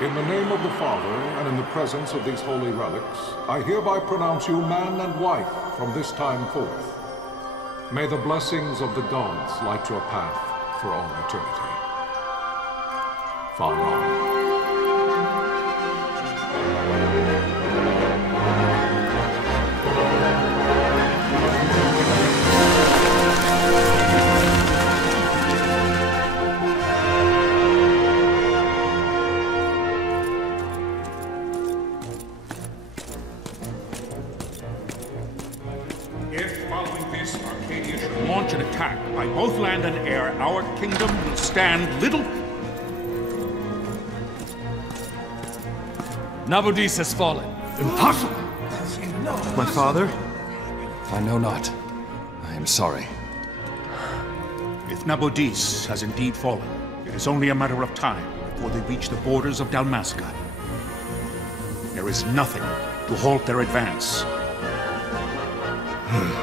In the name of the Father, and in the presence of these holy relics, I hereby pronounce you man and wife from this time forth. May the blessings of the gods light your path for all eternity. Far on. Launch an attack by both land and air, our kingdom will stand little... Nabudis has fallen. Impossible! My father? I know not. I am sorry. If Nabudis has indeed fallen, it is only a matter of time before they reach the borders of Dalmasca. There is nothing to halt their advance.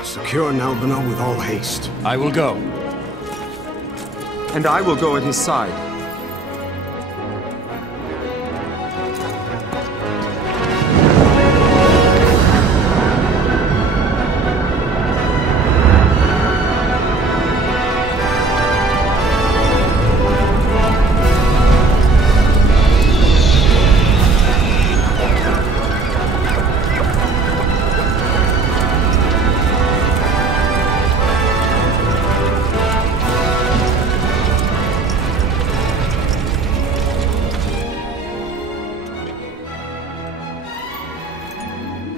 Secure Nalbina with all haste. I will go. And I will go at his side.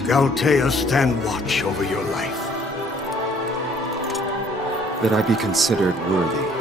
Galtea, stand watch over your life. That I be considered worthy.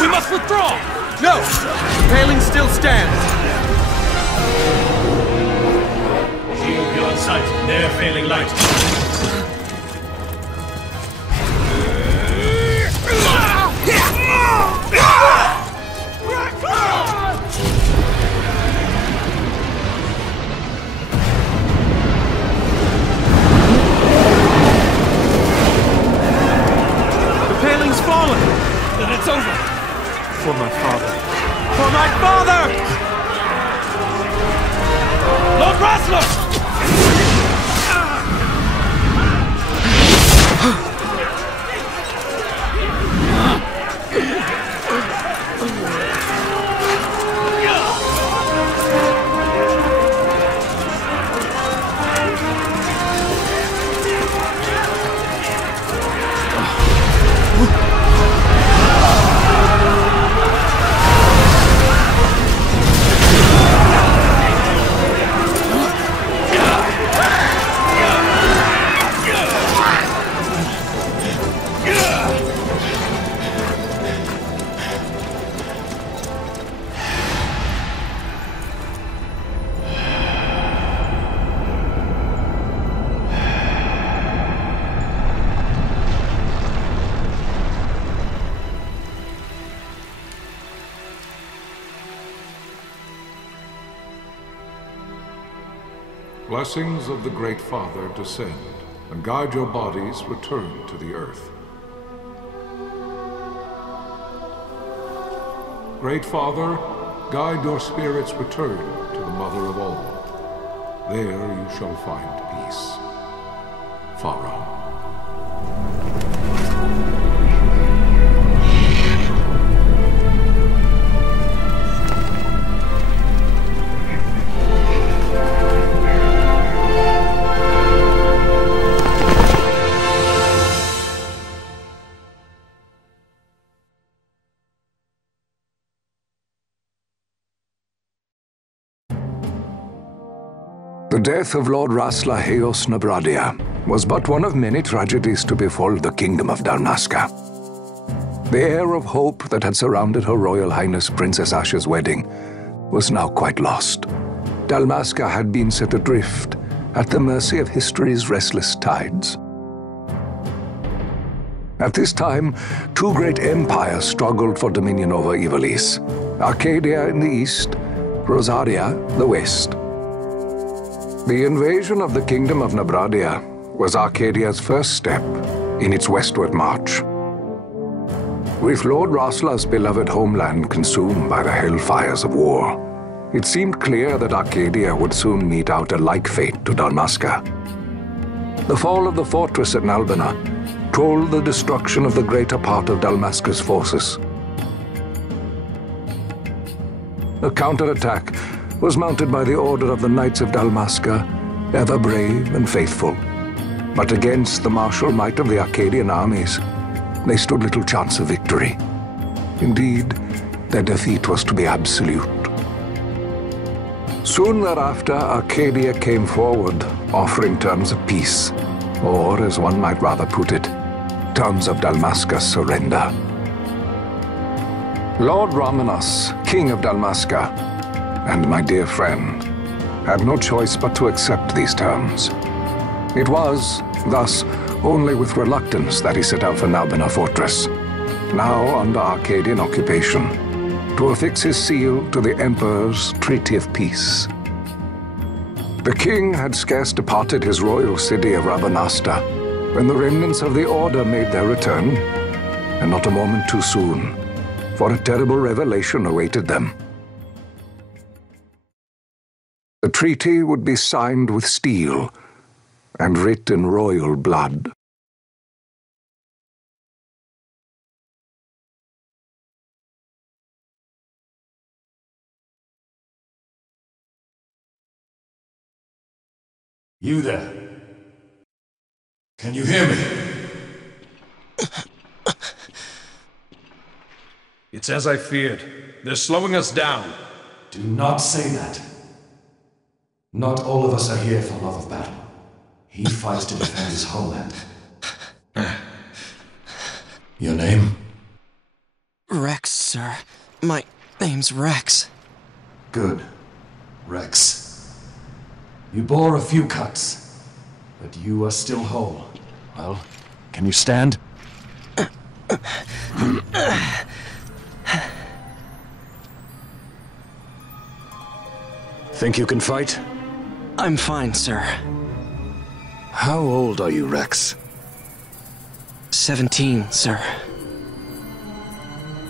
We must withdraw! No! The paling still stands! Shield beyond sight, ne'er failing light. The paling's fallen! Then it's over! For my father. For my father! Lord Rasler! blessings of the Great Father descend, and guide your bodies return to the earth. Great Father, guide your spirits return to the Mother of all. There you shall find peace. Pharaoh. The death of Lord Rasla Nabradia was but one of many tragedies to befall the Kingdom of Dalmasca. The air of hope that had surrounded Her Royal Highness Princess Asha's wedding was now quite lost. Dalmasca had been set adrift at the mercy of history's restless tides. At this time, two great empires struggled for dominion over Ivalice: Arcadia in the east, Rosaria the west. The invasion of the Kingdom of Nabradia was Arcadia's first step in its westward march. With Lord Rasla's beloved homeland consumed by the hellfires of war, it seemed clear that Arcadia would soon mete out a like fate to Dalmasca. The fall of the fortress at Nalbina told the destruction of the greater part of Dalmasca's forces. A counterattack was mounted by the order of the Knights of Dalmasca, ever brave and faithful. But against the martial might of the Arcadian armies, they stood little chance of victory. Indeed, their defeat was to be absolute. Soon thereafter, Arcadia came forward, offering terms of peace, or, as one might rather put it, terms of Dalmasca's surrender. Lord Ramenas, King of Dalmasca, and my dear friend, had no choice but to accept these terms. It was, thus, only with reluctance that he set out for Nalbina Fortress, now under Arcadian occupation, to affix his seal to the Emperor's Treaty of Peace. The king had scarce departed his royal city of Rabanasta when the remnants of the Order made their return, and not a moment too soon, for a terrible revelation awaited them. The treaty would be signed with steel and writ in royal blood. You there? Can you hear me? It's as I feared. They're slowing us down. Do not say that. Not all of us are here for love of battle. He fights to defend his homeland. Your name? Rex, sir. My name's Rex. Good. Rex. You bore a few cuts, but you are still whole. Well, can you stand? Think you can fight? I'm fine, sir. How old are you, Rex? 17, sir.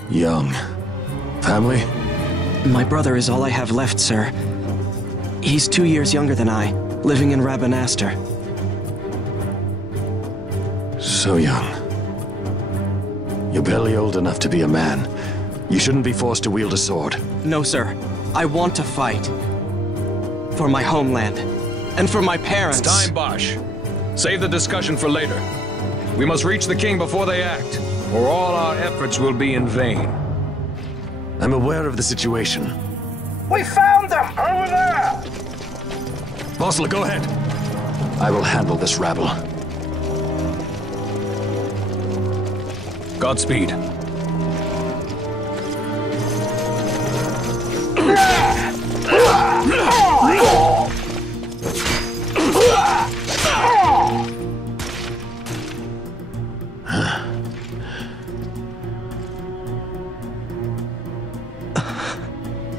Young. Family? My brother is all I have left, sir. He's 2 years younger than I, living in Rabanaster. So young. You're barely old enough to be a man. You shouldn't be forced to wield a sword. No, sir. I want to fight. For my homeland. And for my parents. It's time, Bosch. Save the discussion for later. We must reach the king before they act, or all our efforts will be in vain. I'm aware of the situation. We found them! Over there! Bossler, go ahead. I will handle this rabble. Godspeed.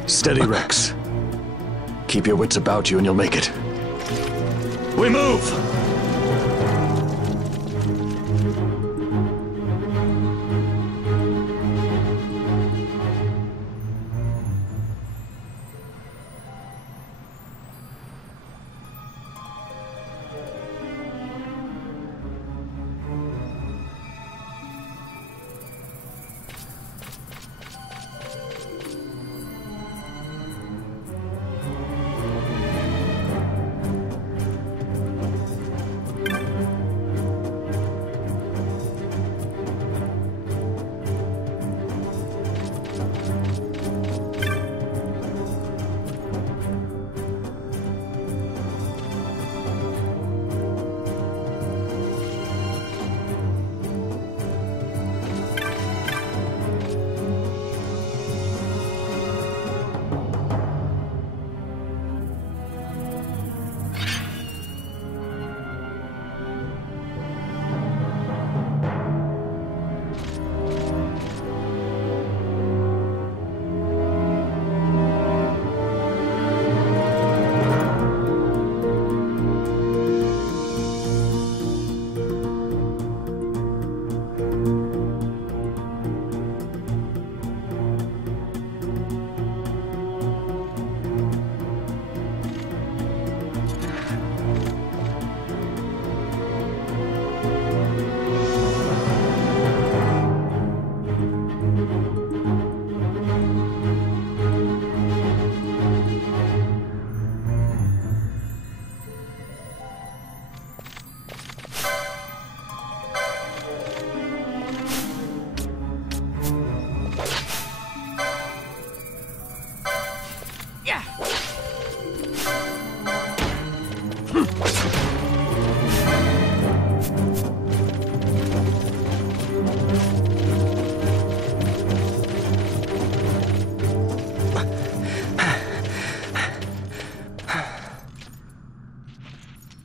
Steady, Rex. Keep your wits about you and you'll make it. We move!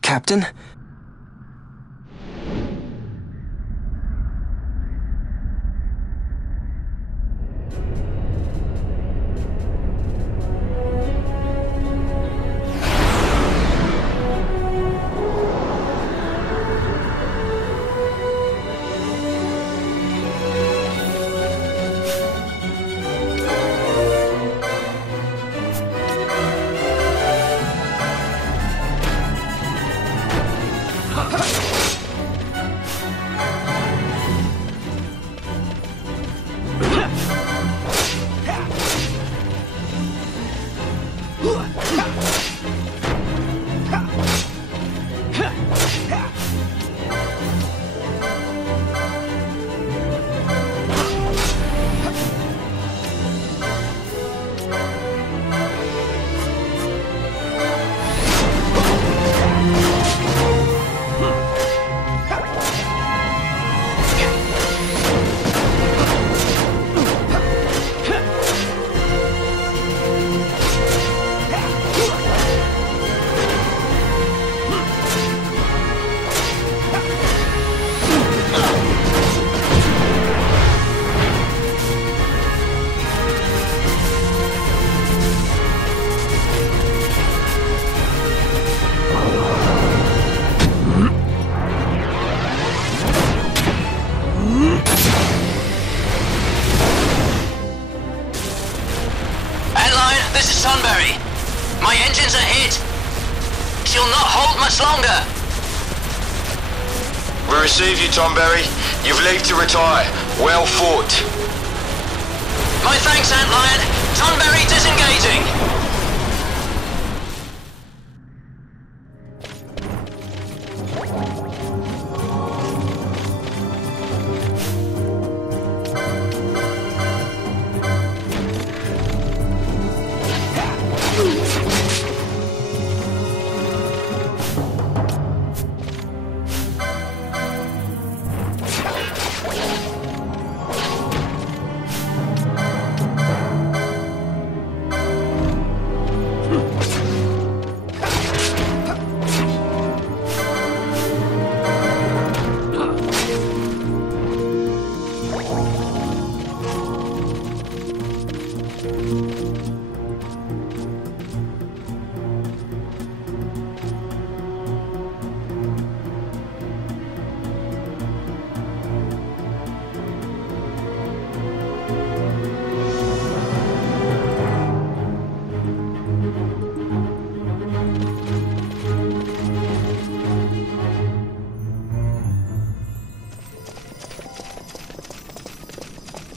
Captain? My engines are hit. She'll not hold much longer. We receive you, Tomberry. You've leave to retire. Well fought. My thanks, Antlion. Tomberry disengaging.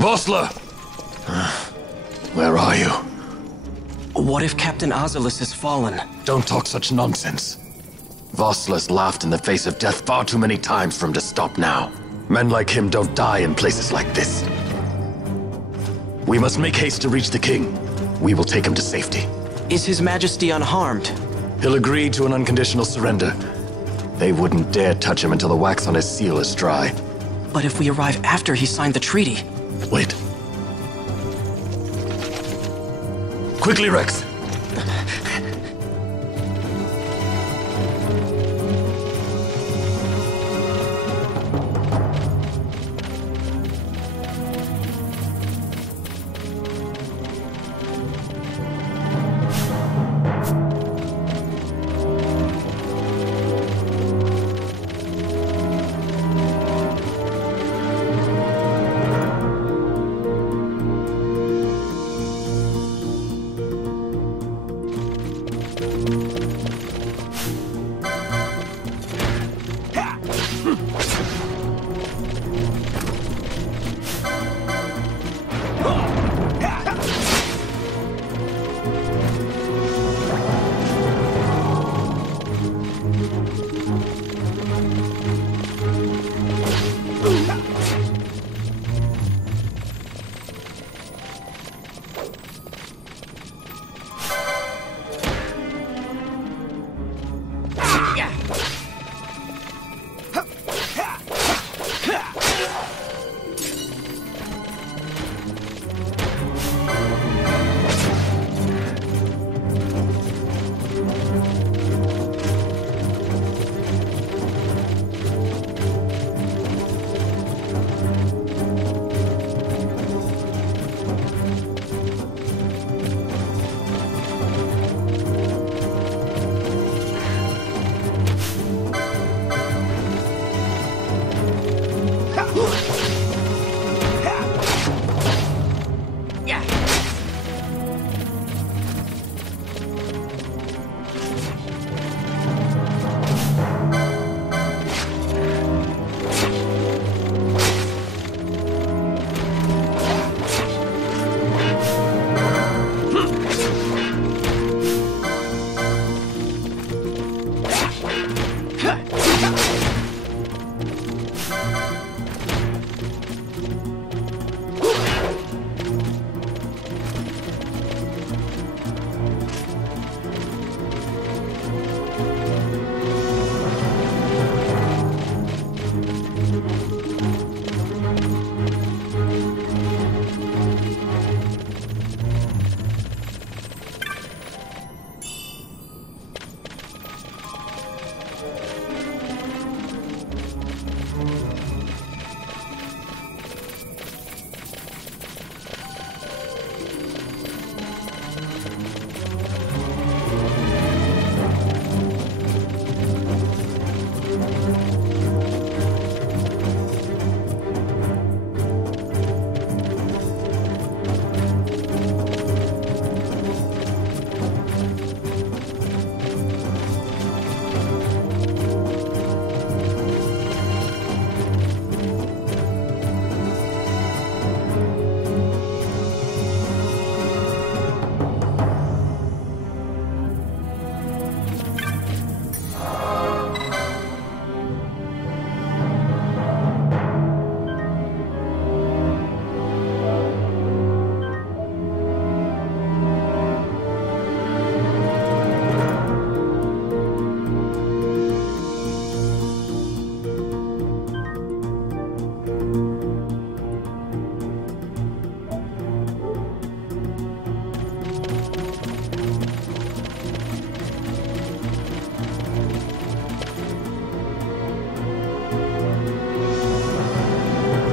Vossler! Where are you? What if Captain Azelus has fallen? Don't talk such nonsense. Vossler's laughed in the face of death far too many times for him to stop now. Men like him don't die in places like this. We must make haste to reach the king. We will take him to safety. Is His Majesty unharmed? He'll agree to an unconditional surrender. They wouldn't dare touch him until the wax on his seal is dry. But if we arrive after he signed the treaty... Wait. Quickly, Rex!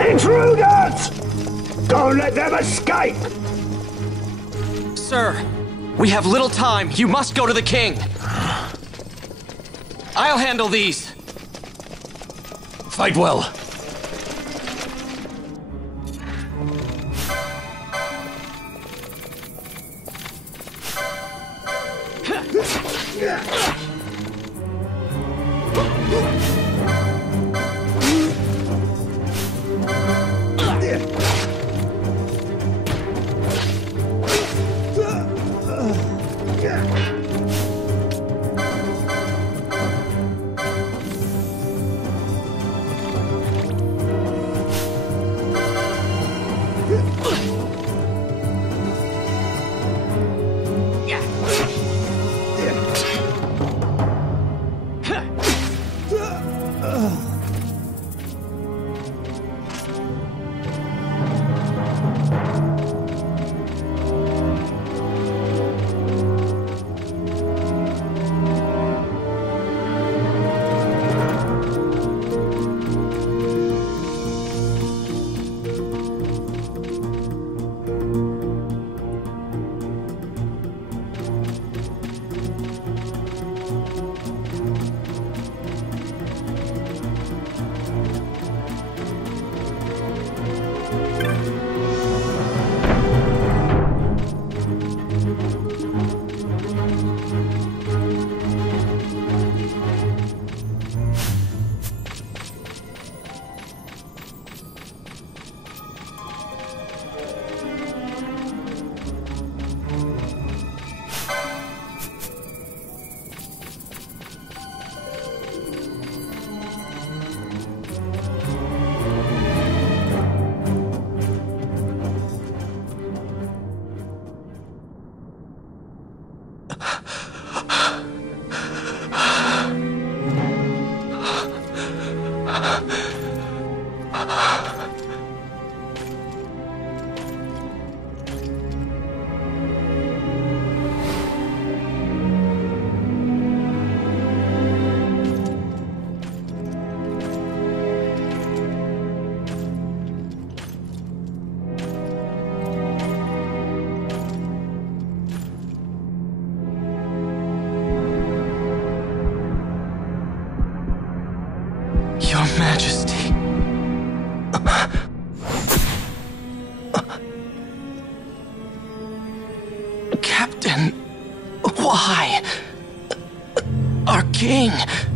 Intruders! Don't let them escape! Sir, we have little time. You must go to the king. I'll handle these. Fight well. Captain, why? Our king,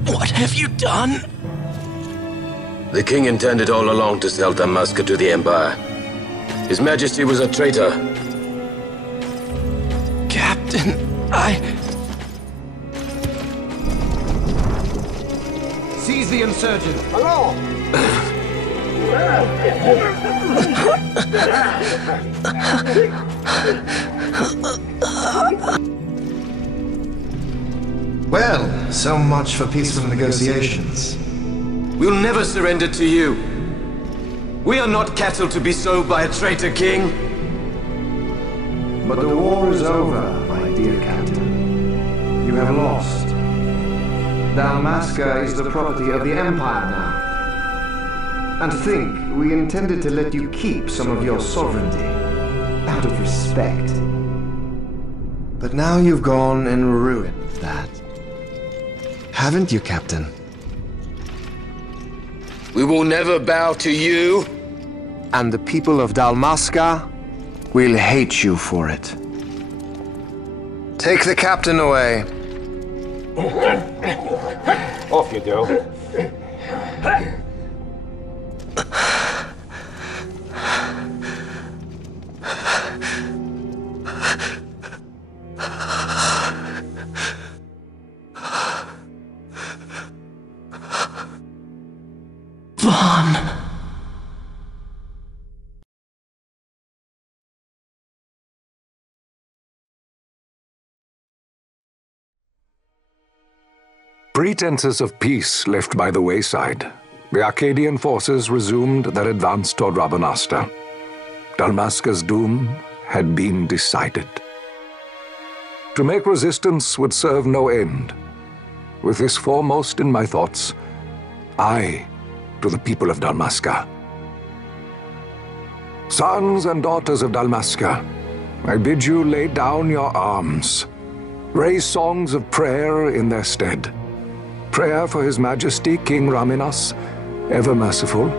what have you done? The king intended all along to sell Dalmasca to the Empire. His Majesty was a traitor. Captain, Seize the insurgent! Hello! Well, so much for peaceful negotiations. We'll never surrender to you. We are not cattle to be sold by a traitor king. But the war is over, my dear Captain. You have lost. Dalmasca is the property of the Empire now. And to think, we intended to let you keep some of your sovereignty, out of respect. But now you've gone and ruined that. Haven't you, Captain? We will never bow to you. And the people of Dalmasca will hate you for it. Take the captain away. Off you go. Vaughn. Pretenses of peace left by the wayside, the Arcadian forces resumed their advance toward Rabanasta. Dalmasca's doom had been decided. To make resistance would serve no end. With this foremost in my thoughts, I to the people of Dalmasca. Sons and daughters of Dalmasca, I bid you lay down your arms. Raise songs of prayer in their stead. Prayer for His Majesty King Raminas, ever merciful,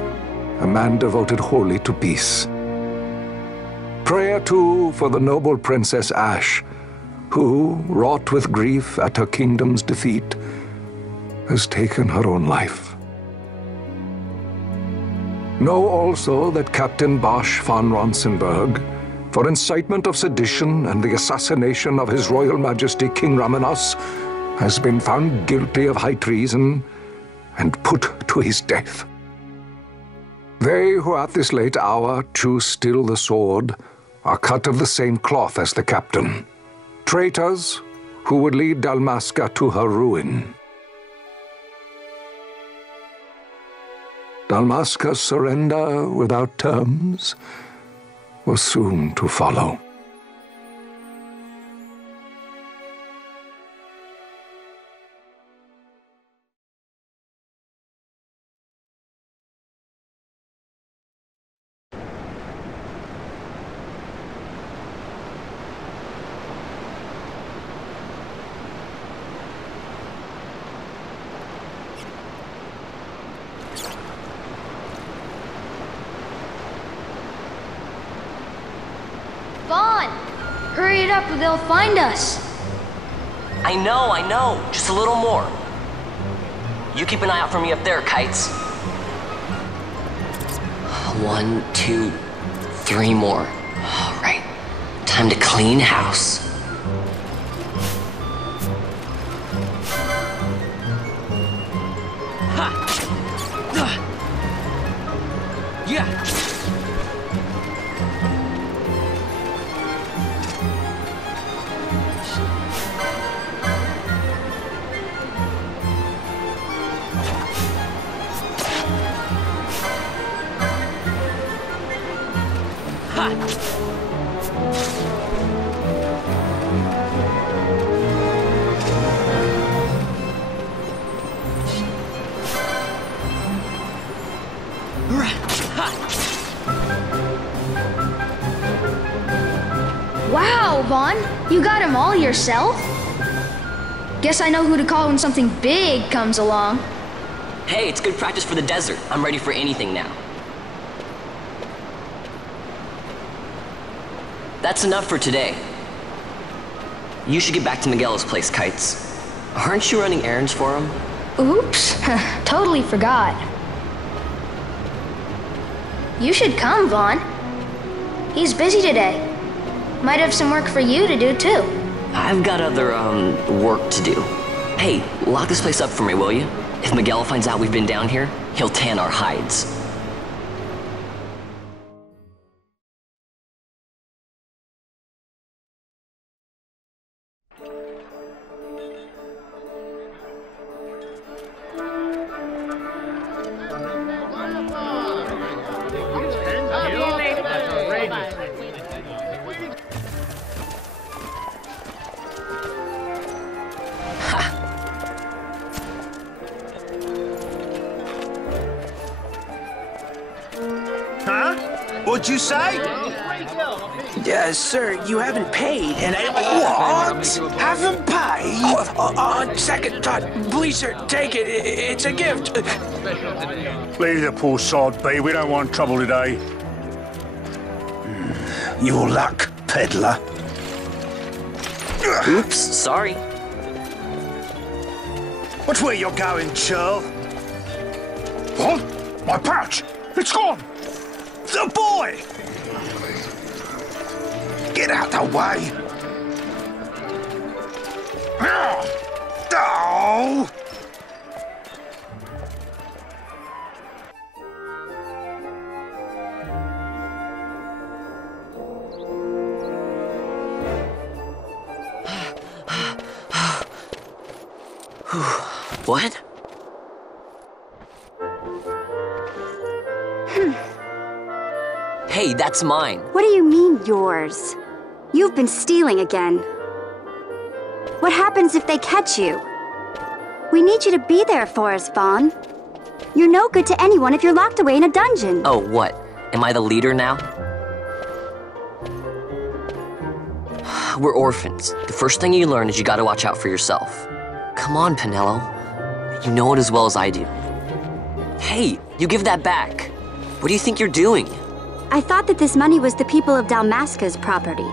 a man devoted wholly to peace. Prayer, too, for the noble Princess Ash, who, wrought with grief at her kingdom's defeat, has taken her own life. Know also that Captain Bosch von Ronsenberg, for incitement of sedition and the assassination of His Royal Majesty King Raminas, has been found guilty of high treason and put to his death. They who at this late hour choose still the sword are cut of the same cloth as the captain, traitors who would lead Dalmasca to her ruin. Dalmasca's surrender without terms was soon to follow. Hurry it up or they'll find us. I know. Just a little more. You keep an eye out for me up there, Kites. 1, 2, 3 more. All right. Time to clean house. Yeah. Wow, Vaughn, you got them all yourself? Guess I know who to call when something big comes along. Hey, it's good practice for the desert. I'm ready for anything now. That's enough for today. You should get back to Miguel's place, Kites. Aren't you running errands for him? Oops, totally forgot. You should come, Vaughn. He's busy today. Might have some work for you to do, too. I've got other, work to do. Hey, lock this place up for me, will you? If Miguel finds out we've been down here, he'll tan our hides. What'd you say? Sir, you haven't paid, and What? Haven't paid? On second thought, please, sir, take it. It's a gift. Leave the poor sod be. We don't want trouble today. Your luck, peddler. Oops, sorry. Watch where you're going, churl. What? My pouch! It's gone! The boy! Get out the way! Oh! What? Hey, that's mine. What do you mean, yours? You've been stealing again. What happens if they catch you? We need you to be there for us, Vaughn. You're no good to anyone if you're locked away in a dungeon. Oh, what? Am I the leader now? We're orphans. The first thing you learn is you gotta watch out for yourself. Come on, Pinello. You know it as well as I do. Hey, you give that back. What do you think you're doing? I thought that this money was the people of Dalmasca's property.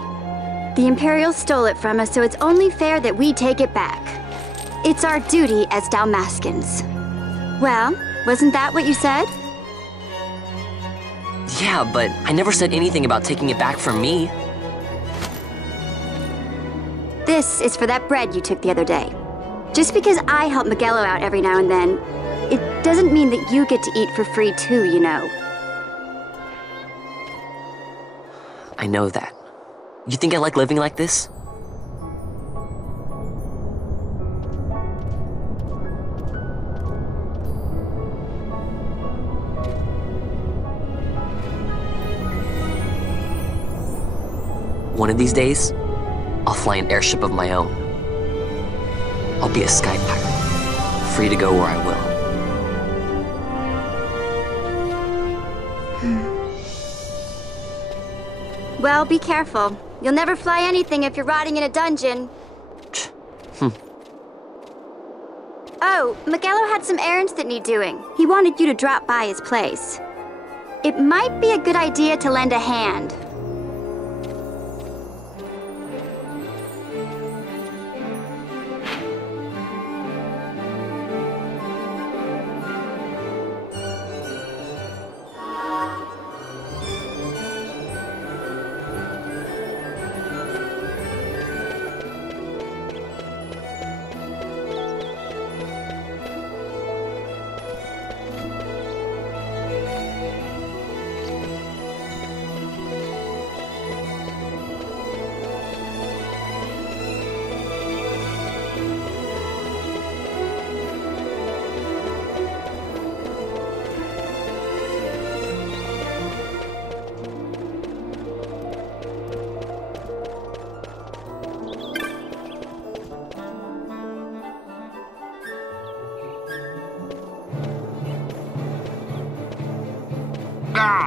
The Imperials stole it from us, so it's only fair that we take it back. It's our duty as Dalmascans. Well, wasn't that what you said? Yeah, but I never said anything about taking it back from me. This is for that bread you took the other day. Just because I help Miguelo out every now and then, it doesn't mean that you get to eat for free too, you know. I know that. You think I like living like this? One of these days, I'll fly an airship of my own. I'll be a sky pirate, free to go where I will. Well, be careful. You'll never fly anything if you're rotting in a dungeon. Oh, Miguelo had some errands that need doing. He wanted you to drop by his place. It might be a good idea to lend a hand.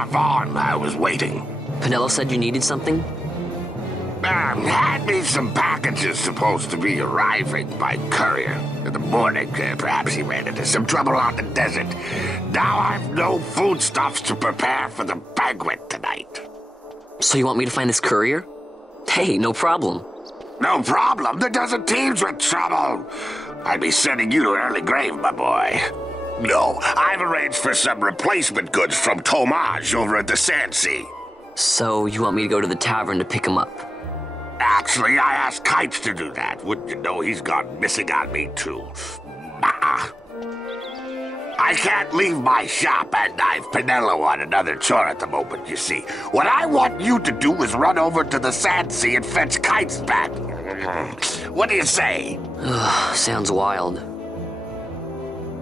Vaughn, I was waiting. Pinello said you needed something? Had me some packages supposed to be arriving by courier. In the morning, perhaps he ran into some trouble on the desert. Now I've no foodstuffs to prepare for the banquet tonight. So you want me to find this courier? Hey, no problem. No problem. The desert teems with trouble. I'd be sending you to an early grave, my boy. No, I've arranged for some replacement goods from Tomage over at the Sandsea. So you want me to go to the tavern to pick him up? Actually, I asked Kites to do that. Wouldn't you know he's gone missing on me, too. I can't leave my shop, and I've Pinello on another chore at the moment, you see. What I want you to do is run over to the Sandsea and fetch Kites back. What do you say? Sounds wild.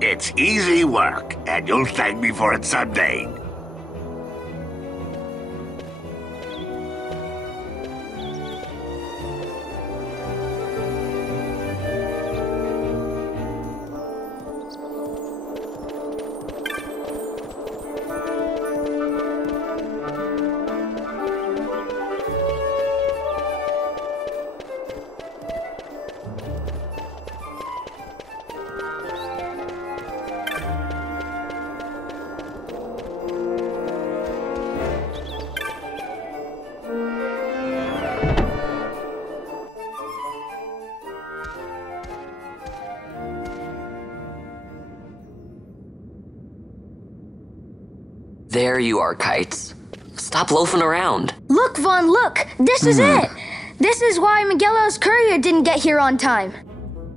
It's easy work, and you'll thank me for it someday. There you are, Kites. Stop loafing around. Look, Vaughn, look! This is it! This is why Miguelo's courier didn't get here on time.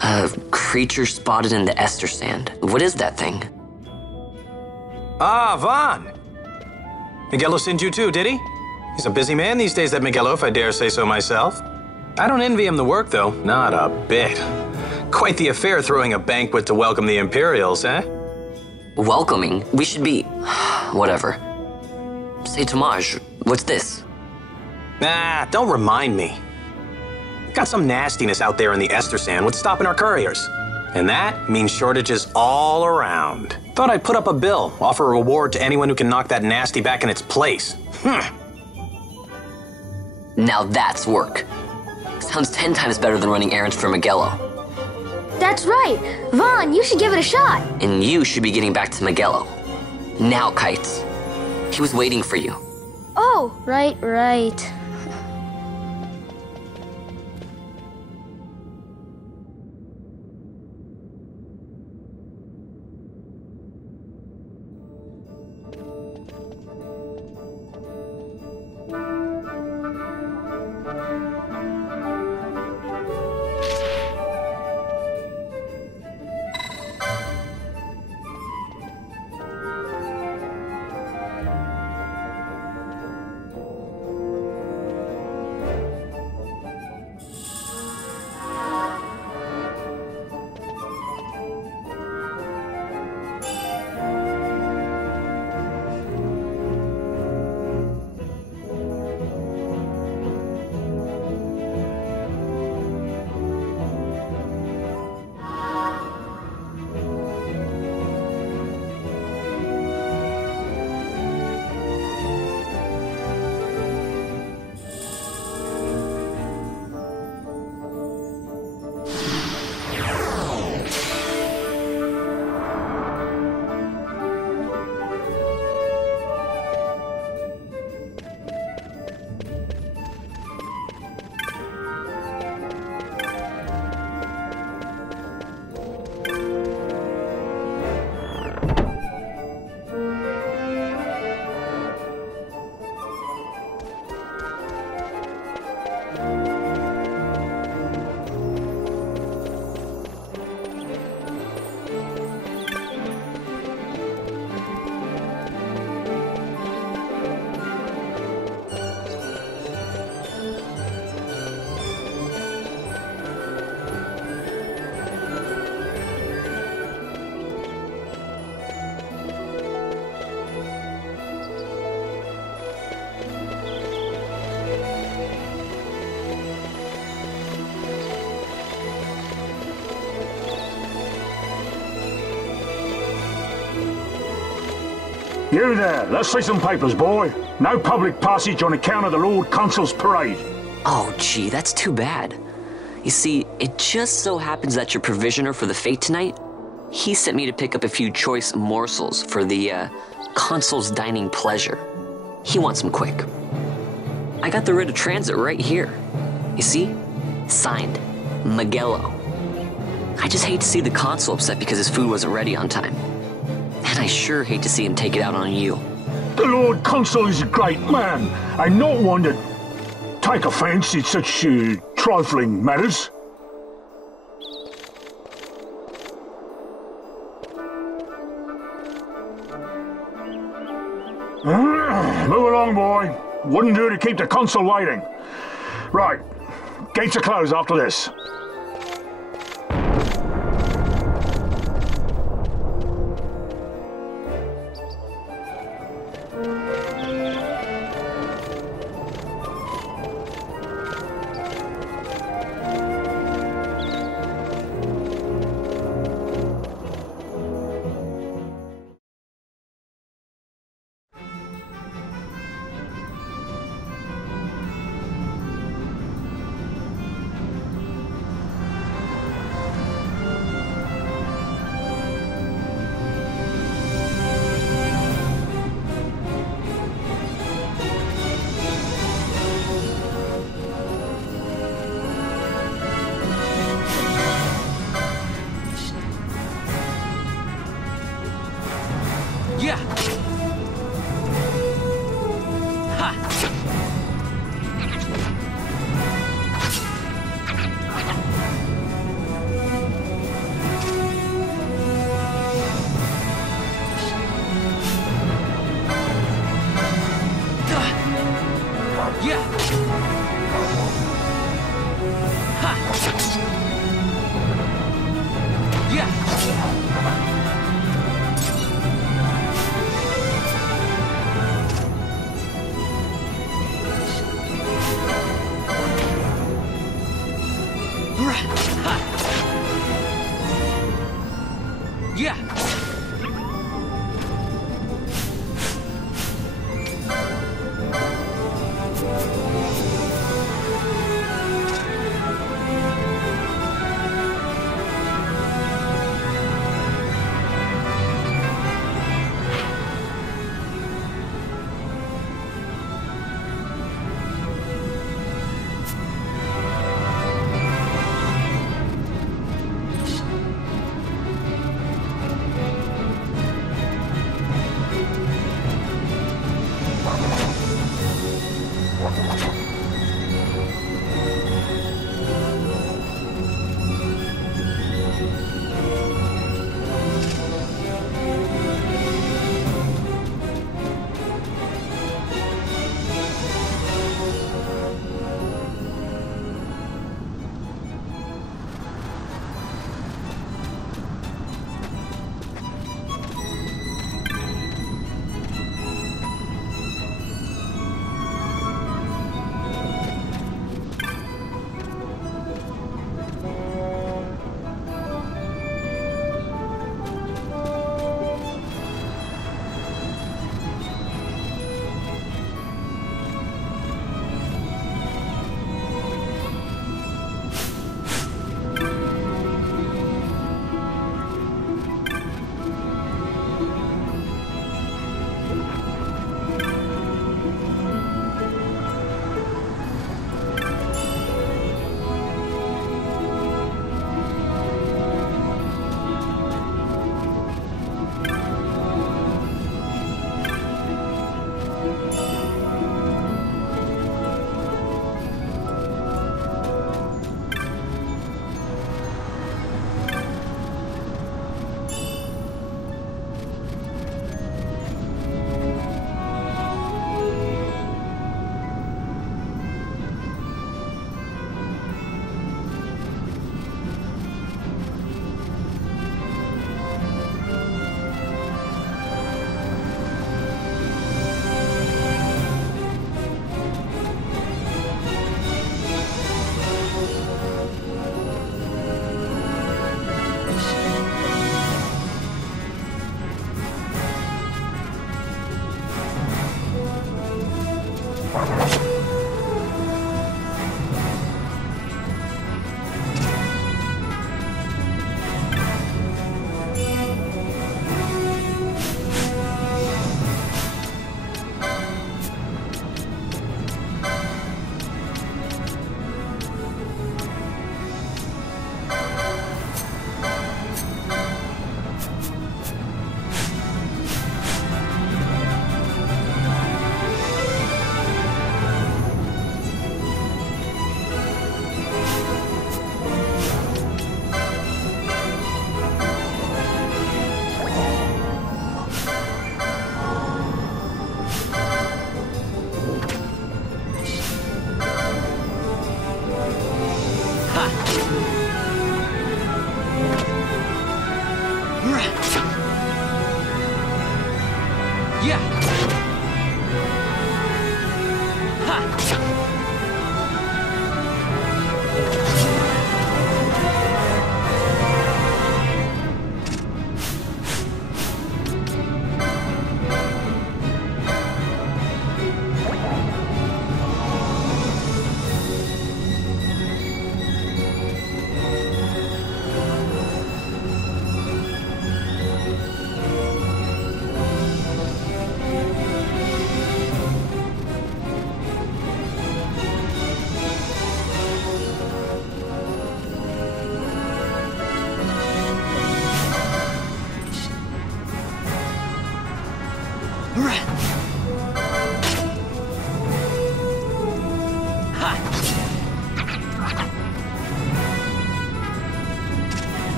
A creature spotted in the Ester Sand. What is that thing? Ah, Vaughn! Miguelo sent you too, did he? He's a busy man these days, that Miguelo, if I dare say so myself. I don't envy him the work, though. Not a bit. Quite the affair throwing a banquet to welcome the Imperials, eh? Welcoming? We should be... whatever. Say, Tomage, what's this? Nah, don't remind me. Got some nastiness out there in the Ester Sand. What's stopping our couriers? And that means shortages all around. Thought I'd put up a bill, offer a reward to anyone who can knock that nasty back in its place. Now that's work. Sounds 10 times better than running errands for Miguelo. That's right! Vaughn, you should give it a shot! And you should be getting back to Miguelo. Now, Kites. He was waiting for you. Oh, right. You there, let's see some papers, boy. No public passage on account of the Lord Consul's parade. Oh, gee, that's too bad. You see, it just so happens that your provisioner for the fete tonight, he sent me to pick up a few choice morsels for the, Consul's dining pleasure. He wants them quick. I got the writ of transit right here. You see? Signed, Miguelo. I just hate to see the consul upset because his food wasn't ready on time. And I sure hate to see him take it out on you. The Lord Consul is a great man, and not one to take offense in such trifling matters. Move along, boy. Wouldn't do to keep the consul waiting. Right. Gates are closed after this. Yeah! Ha! Yeah! Ha! Yeah! Yeah!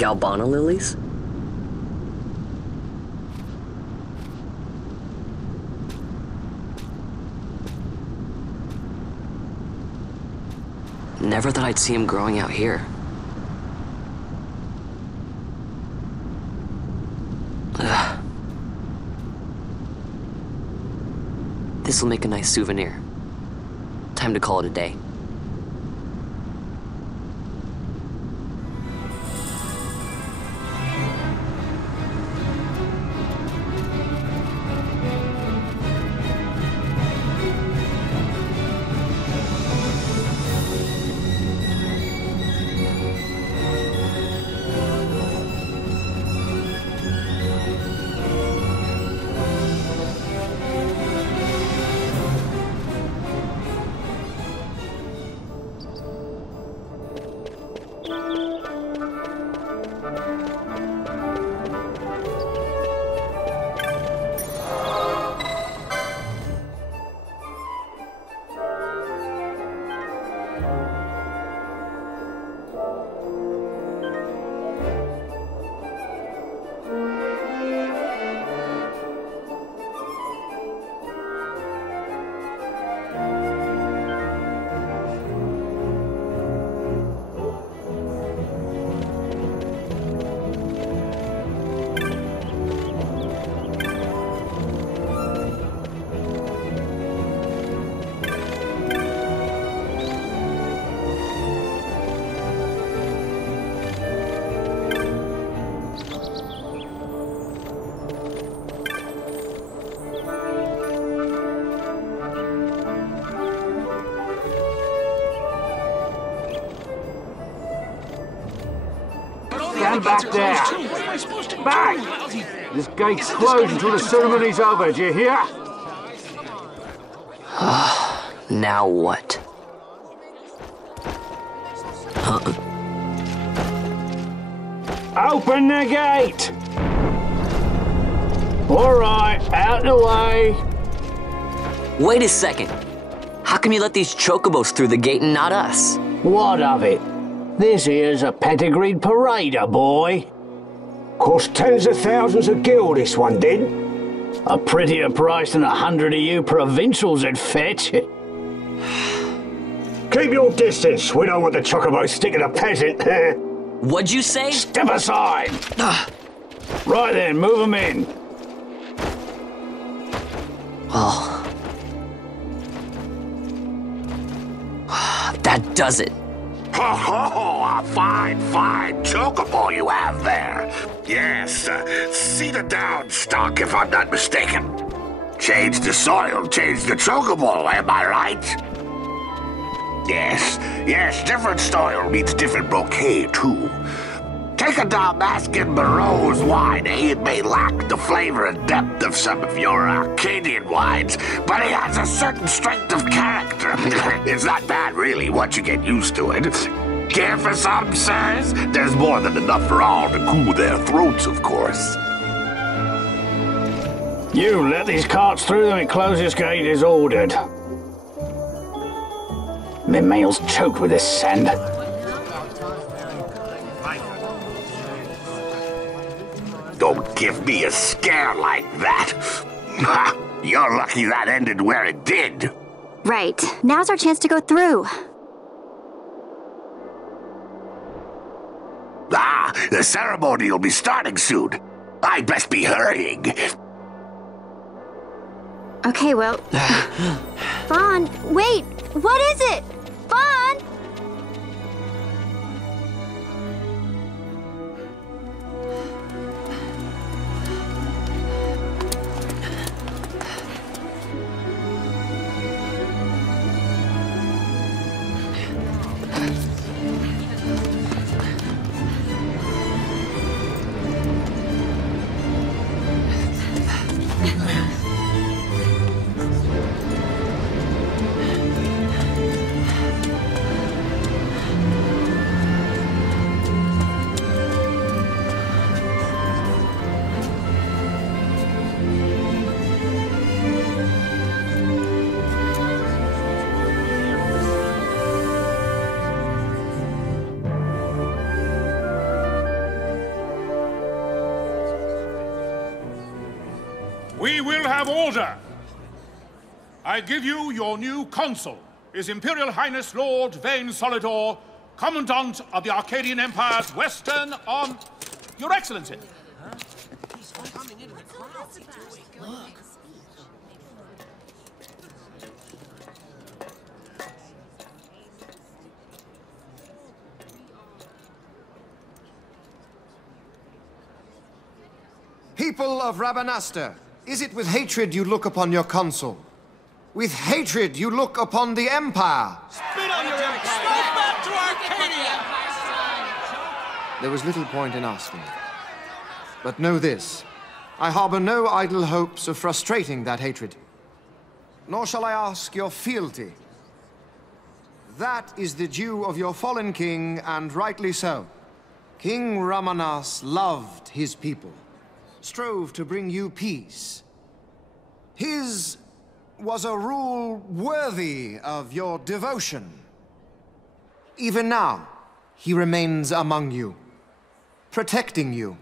Galbana lilies? Never thought I'd see him growing out here. Ugh. This'll make a nice souvenir. Time to call it a day. Stand back there. Back! This gate's closed until the ceremony's over, do you hear? Now what? Open the gate! Alright, out the way. Wait a second. How come you let these chocobos through the gate and not us? What of it? This here's a pedigreed parader, boy. Cost tens of thousands of gil, this one did. A prettier price than 100 of you provincials would fetch. Keep your distance. We don't want the chocobo sticking a peasant. What'd you say? Step aside. Right then, move them in. Oh. That does it. Oh, a fine chocobo you have there. Yes, cedar down stock if I'm not mistaken. Change the soil, change the chocobo, am I right? Yes, different soil means different bouquet too. Take a Dalmascan Barrow's wine, It may lack the flavor and depth of some of your Arcadian wines, but it has a certain strength of character. It's not bad, really, once you get used to it. Care for some, sirs? There's more than enough for all to cool their throats, of course. You let these carts through and close this gate as ordered. My mail's choked with this sand. Don't give me a scare like that. You're lucky that ended where it did. Right. Now's our chance to go through. The ceremony will be starting soon. I'd best be hurrying. Okay, well... Vaughn, wait! What is it? Vaughn! We will have order. I give you your new consul, His Imperial Highness Lord Vane Solidor, Commandant of the Arcadian Empire's Western on... Your Excellency. People of Rabanaster, is it with hatred you look upon your consul? With hatred you look upon the Empire? Spit on your empire! Go back to Arcadia! There was little point in asking. But know this, I harbor no idle hopes of frustrating that hatred. Nor shall I ask your fealty. That is the due of your fallen king, and rightly so. King Ramanas loved his people, strove to bring you peace. His was a rule worthy of your devotion. Even now, he remains among you, protecting you.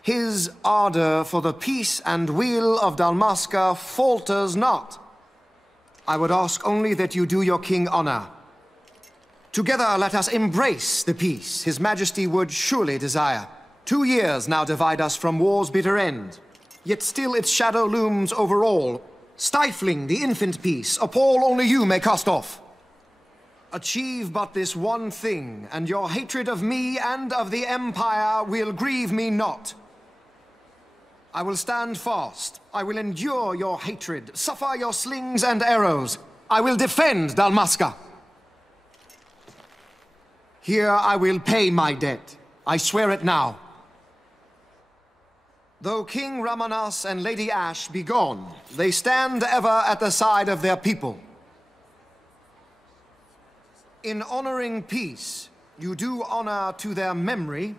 His ardor for the peace and weal of Dalmasca falters not. I would ask only that you do your king honor. Together let us embrace the peace His Majesty would surely desire. 2 years now divide us from war's bitter end, yet still its shadow looms over all, stifling the infant peace a pall only you may cast off. Achieve but this one thing, and your hatred of me and of the Empire will grieve me not. I will stand fast. I will endure your hatred, suffer your slings and arrows. I will defend Dalmasca. Here I will pay my debt. I swear it now. Though King Ramanas and Lady Ash be gone, they stand ever at the side of their people. In honoring peace, you do honor to their memory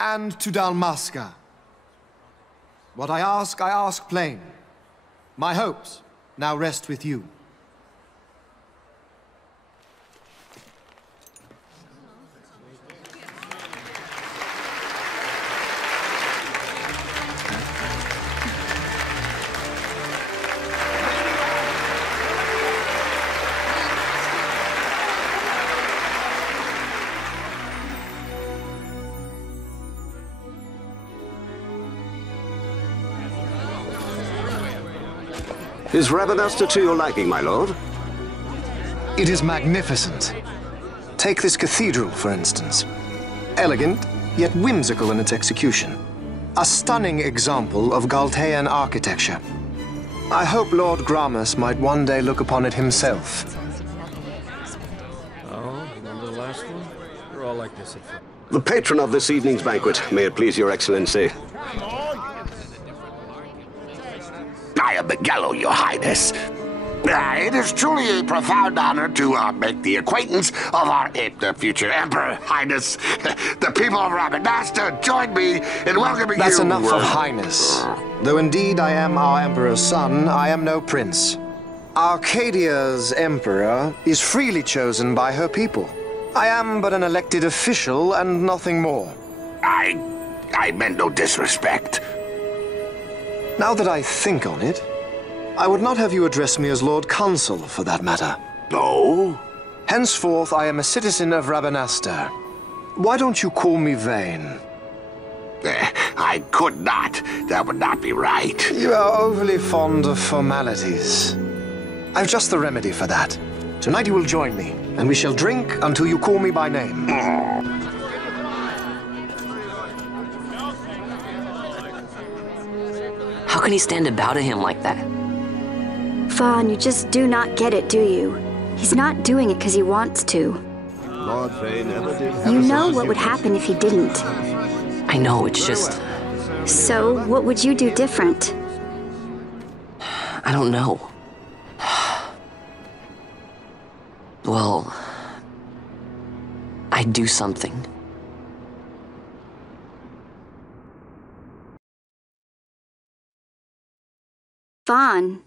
and to Dalmasca. What I ask plain. My hopes now rest with you. Is Rabidasta to your liking, my lord? It is magnificent. Take this cathedral, for instance. Elegant, yet whimsical in its execution. A stunning example of Galtean architecture. I hope Lord Gramus might one day look upon it himself. Oh, remember the last one? You're all like this at first. The patron of this evening's banquet, may it please your excellency. I am Miguelo, your highness. It is truly a profound honor to make the acquaintance of our future emperor, highness. The people of Rabidasta join me in welcoming you. That's enough of highness. Though indeed I am our emperor's son, I am no prince. Arcadia's emperor is freely chosen by her people. I am but an elected official and nothing more. I meant no disrespect. Now that I think on it, I would not have you address me as Lord Consul, for that matter. No? Henceforth, I am a citizen of Rabanastre. Why don't you call me Vane? I could not. That would not be right. You are overly fond of formalities. I've just the remedy for that. Tonight you will join me, and we shall drink until you call me by name. How can he stand about him like that? Vaughn, you just do not get it, do you? He's not doing it because he wants to. Lord Vane never did. You know what would happen if he didn't. I know, it's just... So, what would you do different? I don't know. Well... I'd do something. Vaughn.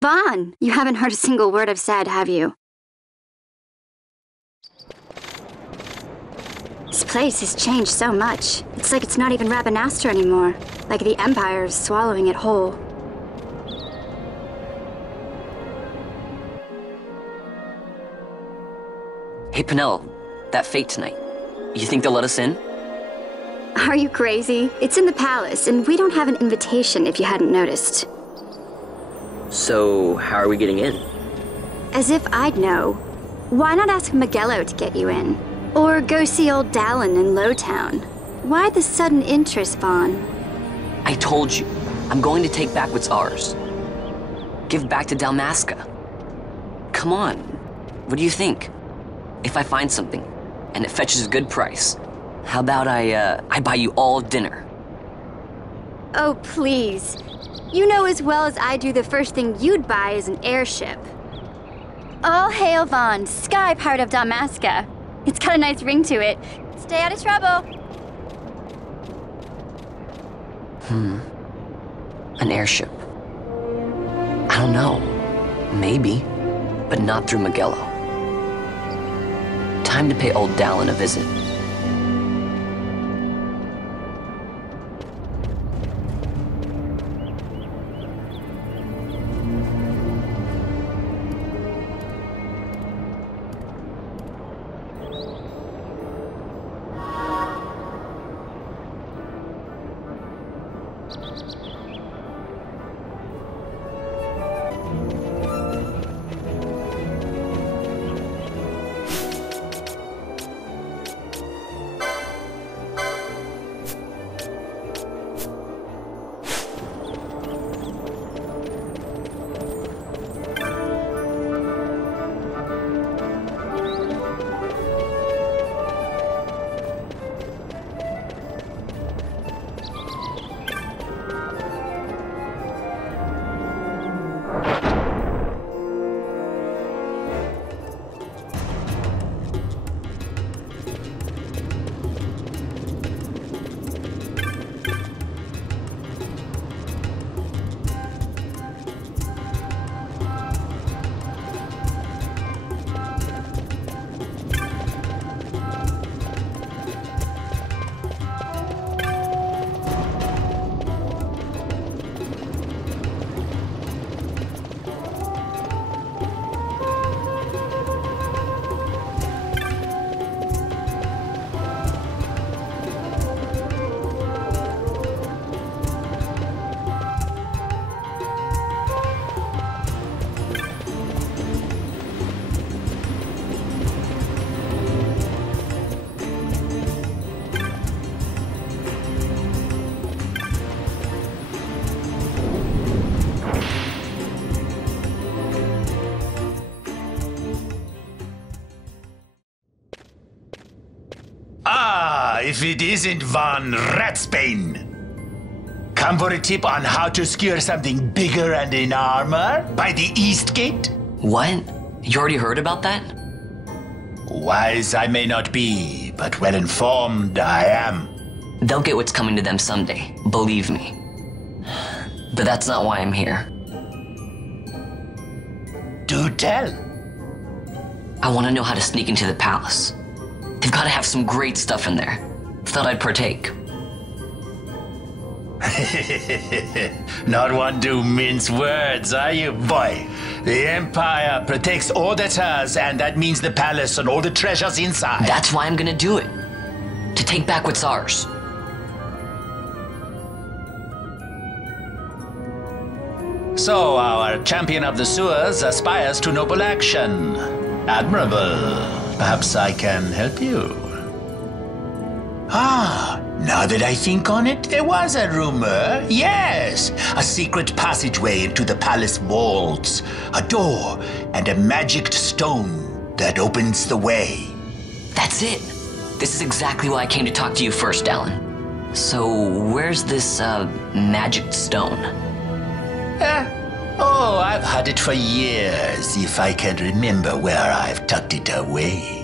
Vaughn! You haven't heard a single word I've said, have you? This place has changed so much. It's like it's not even Rabanastre anymore. Like the Empire is swallowing it whole. Hey, Penelo, that fete tonight. You think they'll let us in? Are you crazy? It's in the palace, and we don't have an invitation if you hadn't noticed. So, how are we getting in? As if I'd know. Why not ask Miguelo to get you in? Or go see old Dallin in Lowtown? Why the sudden interest, Vaughn? I told you, I'm going to take back what's ours. Give back to Dalmasca. Come on, what do you think? If I find something, and it fetches a good price, how about I buy you all dinner? Oh, please. You know as well as I do the first thing you'd buy is an airship. All hail Vaughn, Sky Pirate of Dalmasca. It's got a nice ring to it. Stay out of trouble. An airship. I don't know. Maybe. But not through Miguelo. Time to pay old Dallin a visit. if it isn't Von Ratsbane. Come for a tip on how to secure something bigger and in armor by the East Gate? What? You already heard about that? Wise I may not be, but well informed I am. They'll get what's coming to them someday, believe me. But that's not why I'm here. Do tell. I want to know how to sneak into the palace. They've got to have some great stuff in there. Thought I'd partake. Not one to mince words, are you, boy? The Empire protects all that's hers, and that means the palace and all the treasures inside. That's why I'm gonna do it. To take back what's ours. So our champion of the sewers aspires to noble action. Admirable. Perhaps I can help you. Now that I think on it, there was a rumor. Yes, a secret passageway into the palace vaults, a door, and a magic stone that opens the way. That's it. This is exactly why I came to talk to you first, Alan. So, where's this, magic stone? Oh, I've had it for years, if I can remember where I've tucked it away.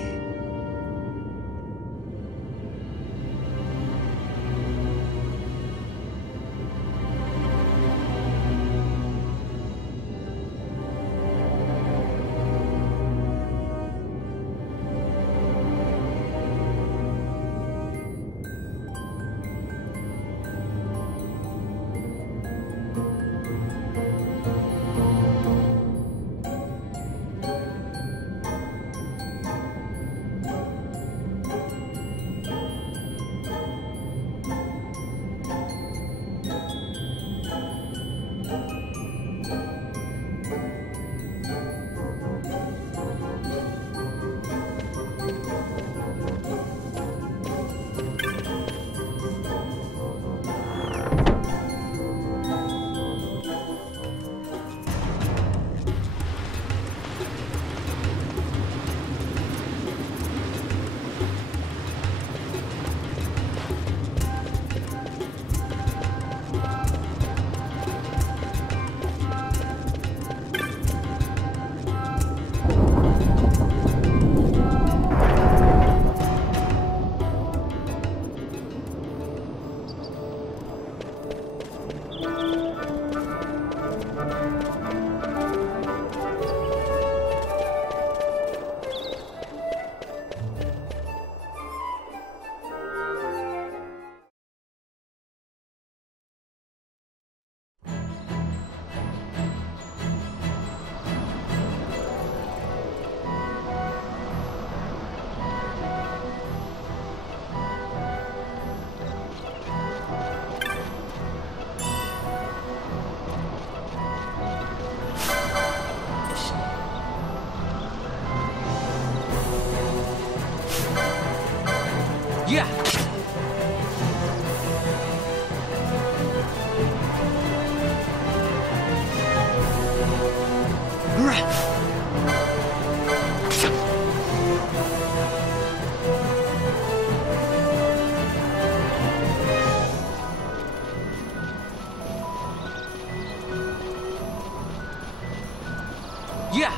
Yeah. Yeah.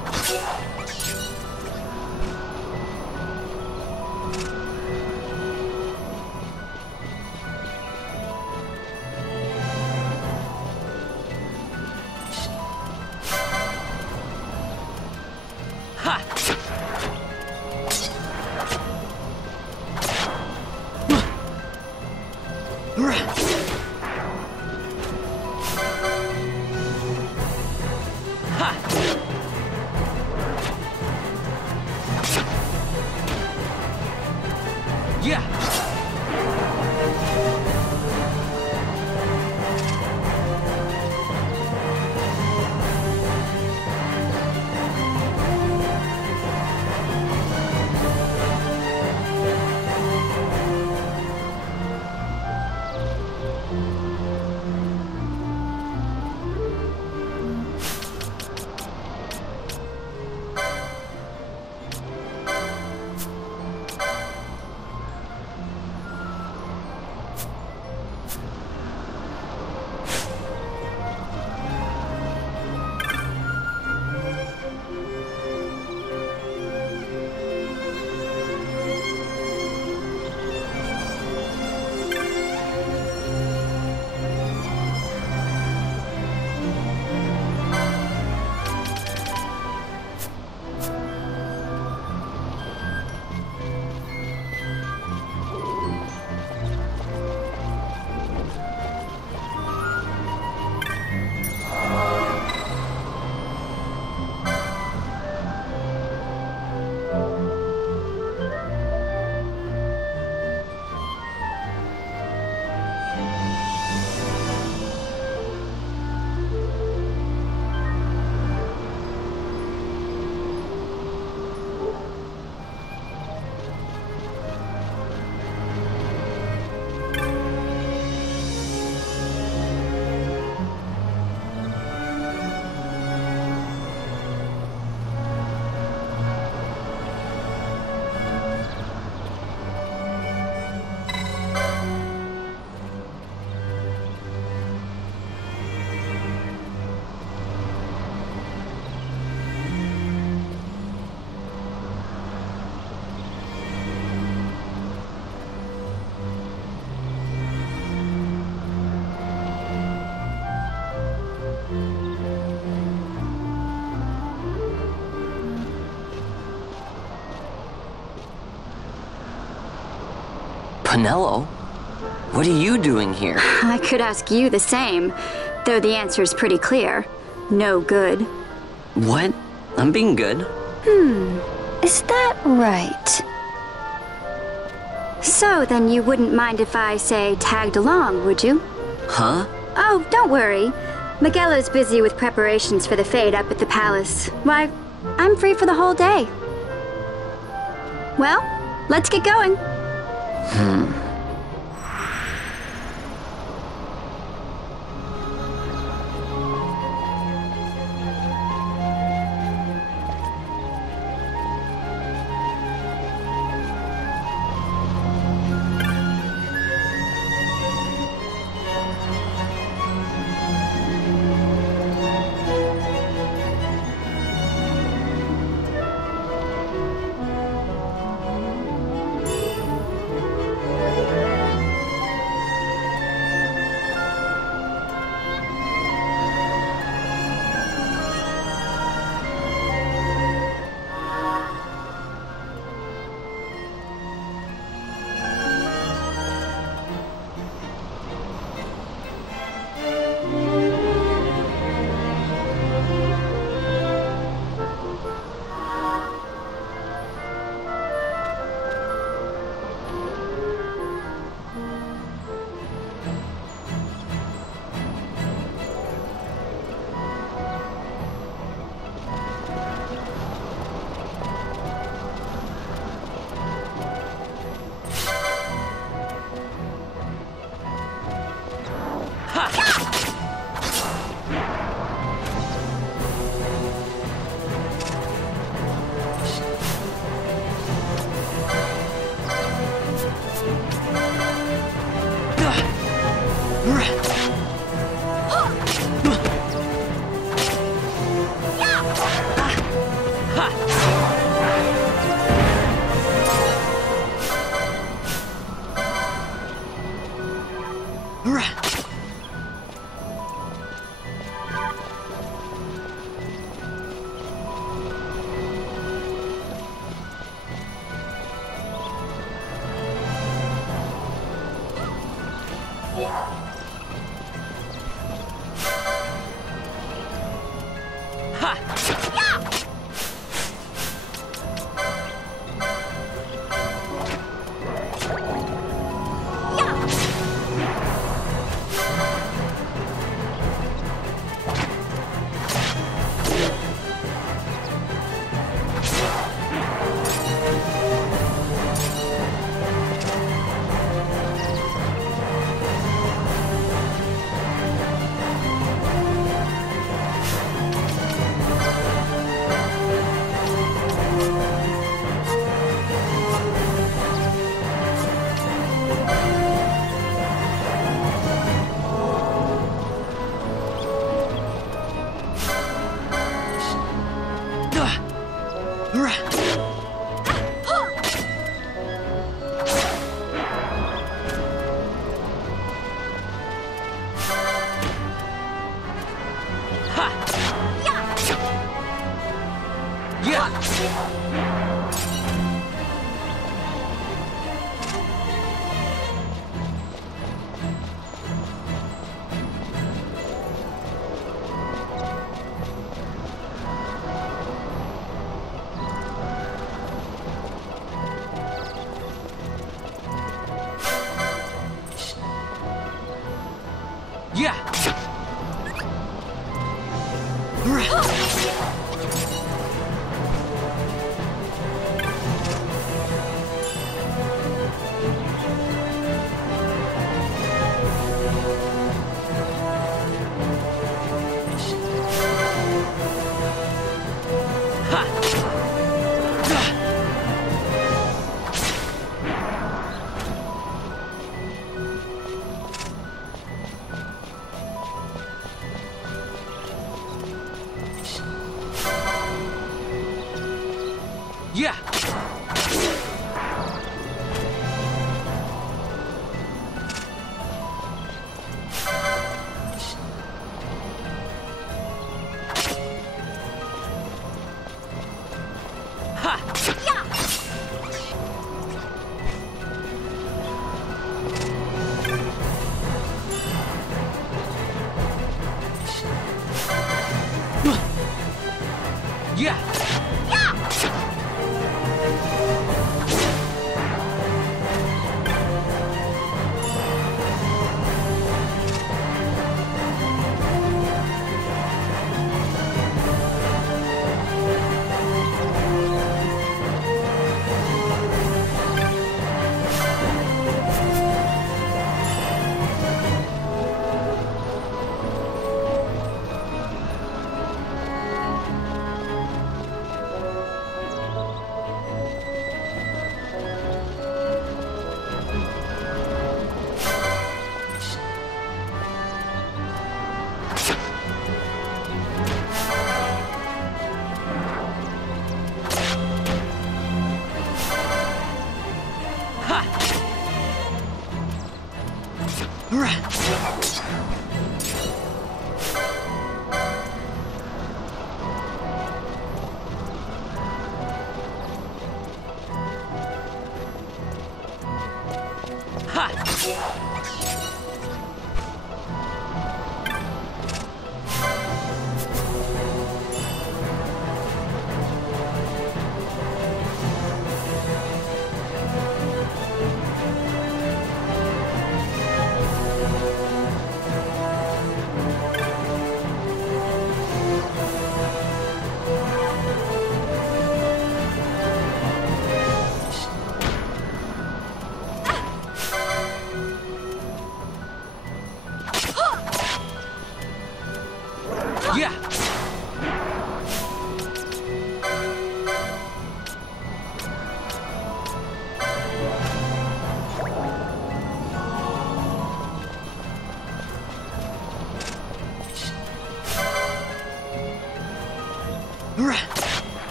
Penelo? What are you doing here? I could ask you the same, though the answer's pretty clear. No good. What? I'm being good. Is that right? So then you wouldn't mind if I, say, tagged along, would you? Huh? Oh, don't worry. Miguelo's busy with preparations for the fete up at the palace. Why, I'm free for the whole day. Well, let's get going.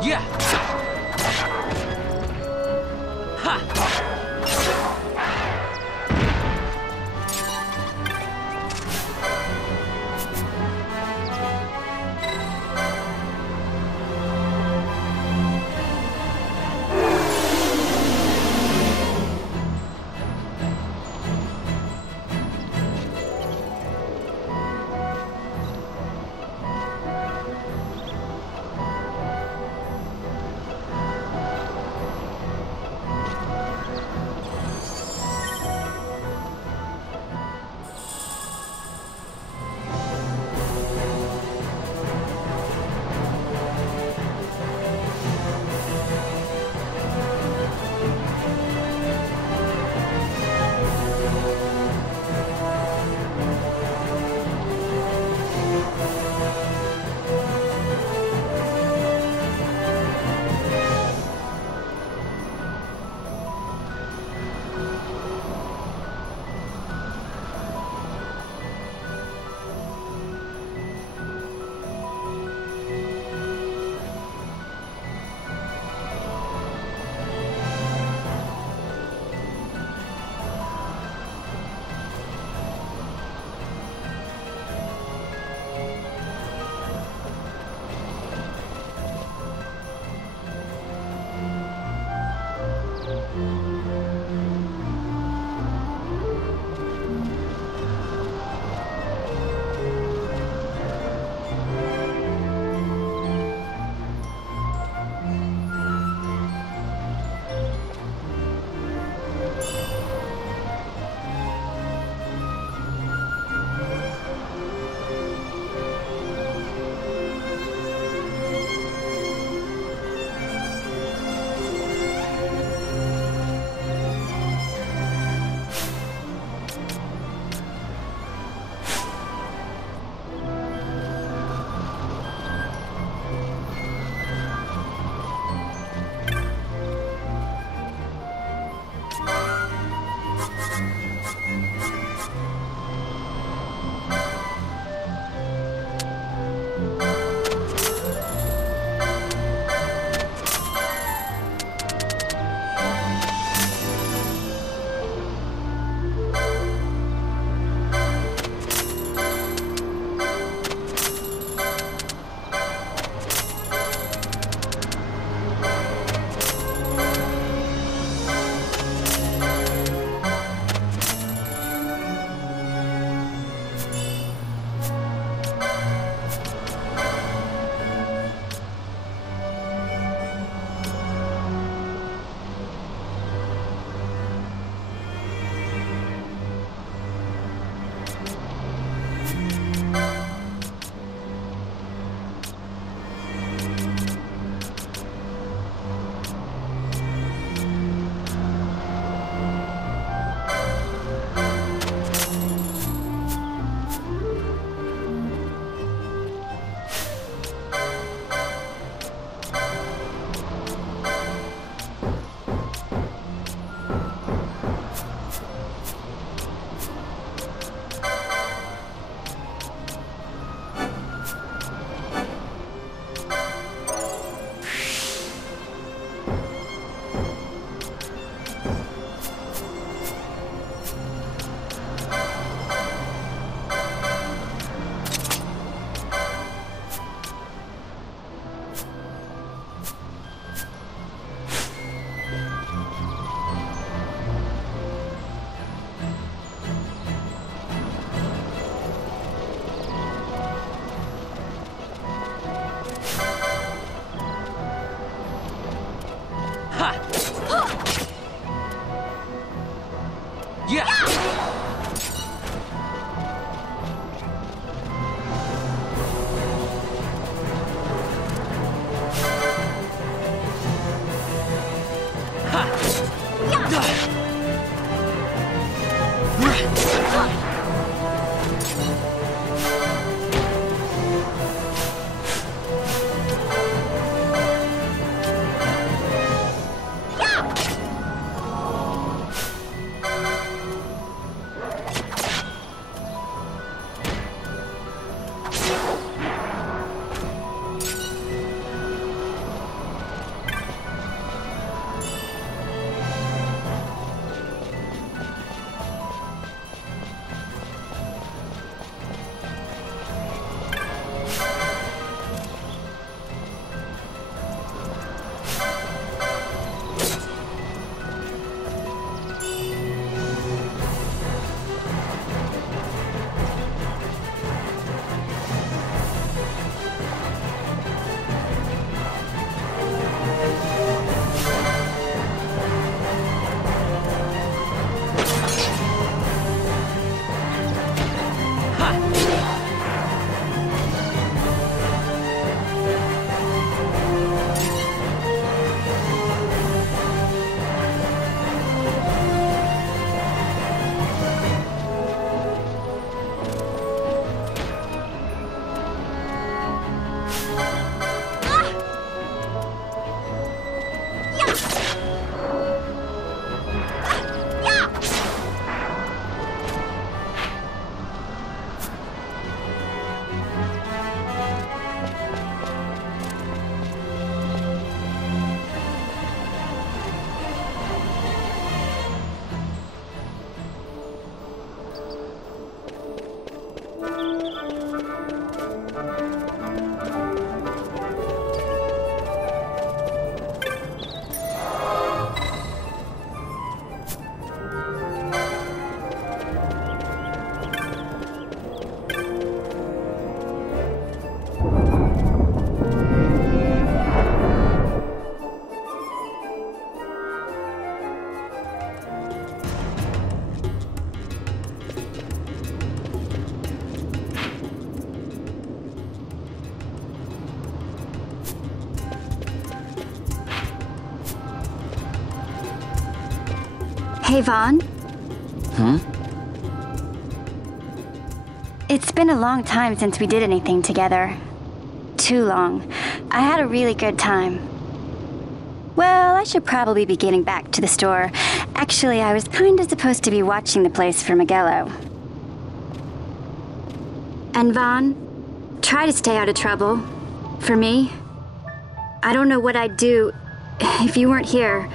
Yeah. Ha. Hey, Vaughn. It's been a long time since we did anything together. Too long. I had a really good time. Well, I should probably be getting back to the store. Actually, I was kinda supposed to be watching the place for Miguelo. And Vaughn, try to stay out of trouble. For me. I don't know what I'd do if you weren't here.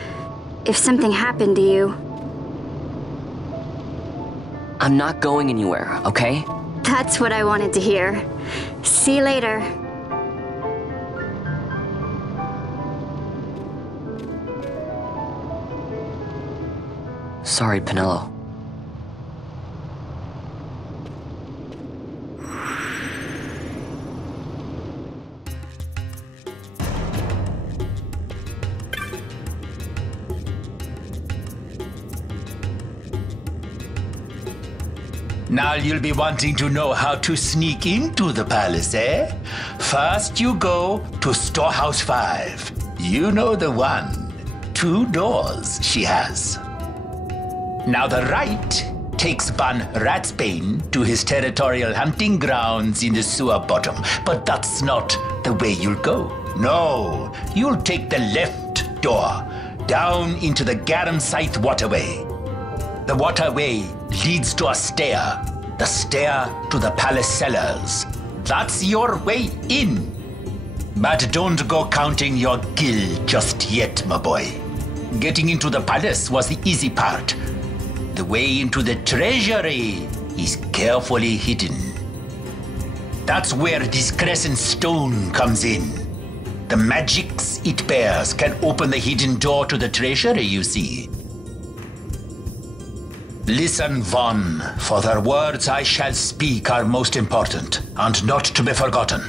If something happened to you. I'm not going anywhere, okay? That's what I wanted to hear. See you later. Sorry, Penelo. Now you'll be wanting to know how to sneak into the palace, eh? First you go to Storehouse 5. You know the one. 2 doors she has. Now the right takes Ban Ratsbane to his territorial hunting grounds in the sewer bottom. But that's not the way you'll go. No, you'll take the left door, down into the Garum Scythe waterway. The waterway leads to a stair. The stair to the palace cellars. That's your way in. But don't go counting your gil just yet, my boy. Getting into the palace was the easy part. The way into the treasury is carefully hidden. That's where this crescent stone comes in. The magics it bears can open the hidden door to the treasury, you see. Listen, Vaughn, for the words I shall speak are most important, and not to be forgotten.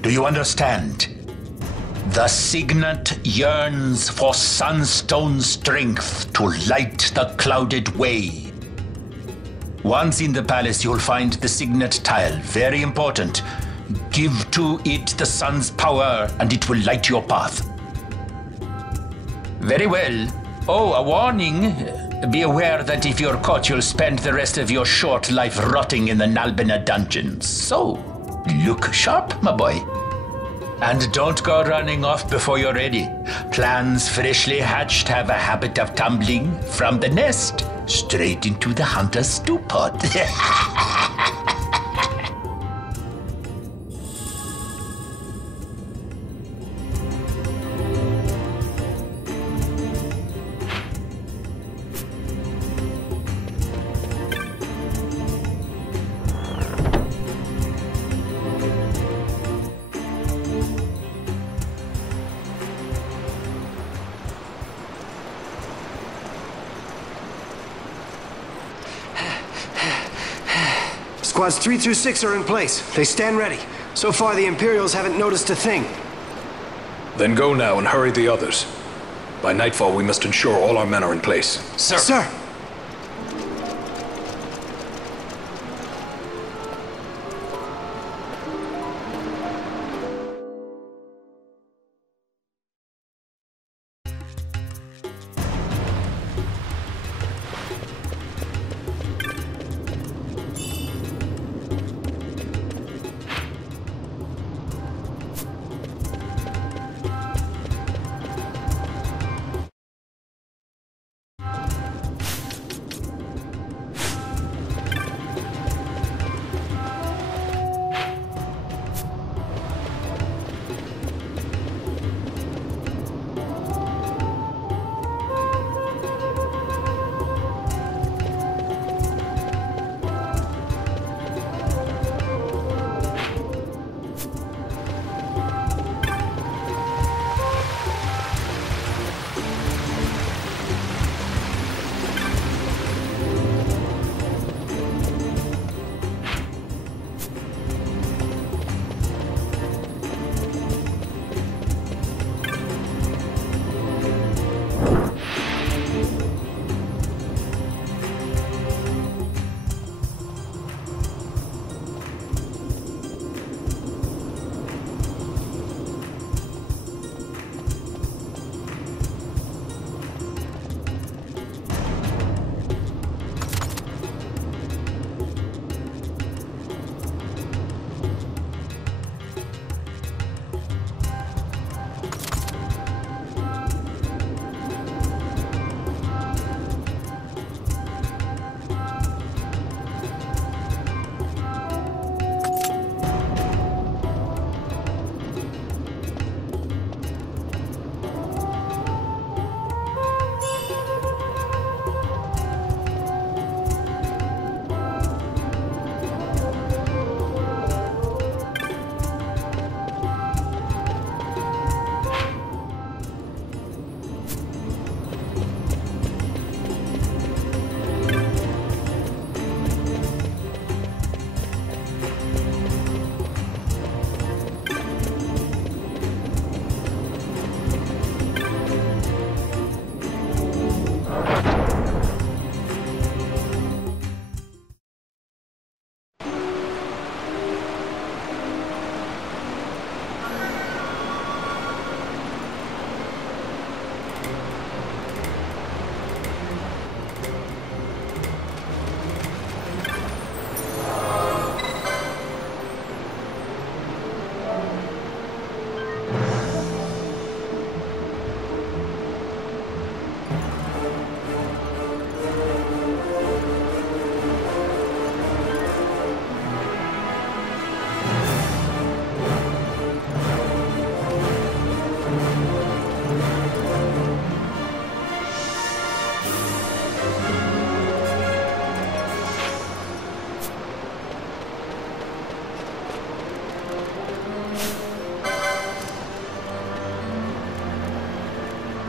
Do you understand? The Signet yearns for sunstone strength to light the clouded way. Once in the palace, you'll find the Signet tile, very important. Give to it the sun's power, and it will light your path. Very well. Oh, a warning. Be aware that if you're caught, you'll spend the rest of your short life rotting in the Nalbina dungeons. So, look sharp, my boy. And don't go running off before you're ready. Plans freshly hatched have a habit of tumbling from the nest straight into the hunter's stew pot. Squads 3 through 6 are in place. They stand ready. So far, the Imperials haven't noticed a thing. Then go now and hurry the others. By nightfall, we must ensure all our men are in place. Sir! Sir!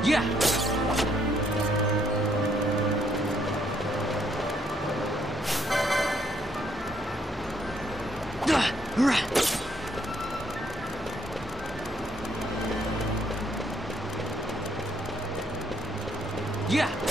Yeah. Yeah.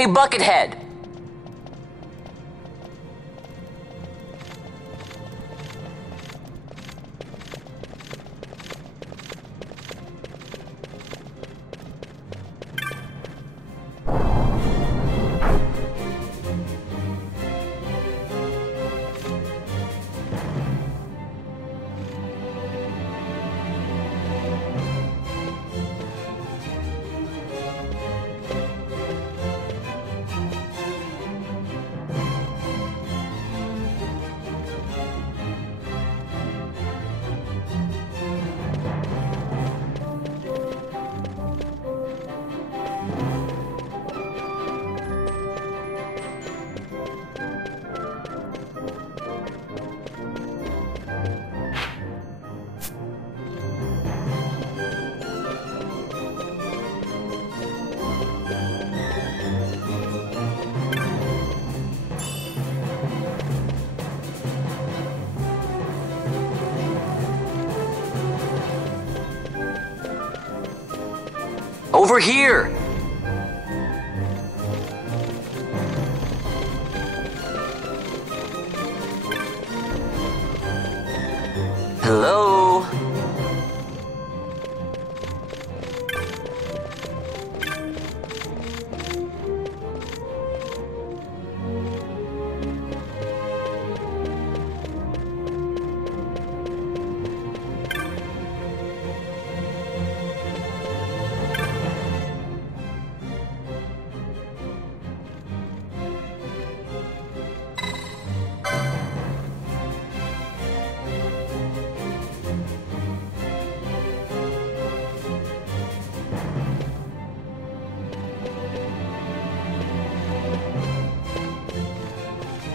Hey, Buckethead! Over here! Hello?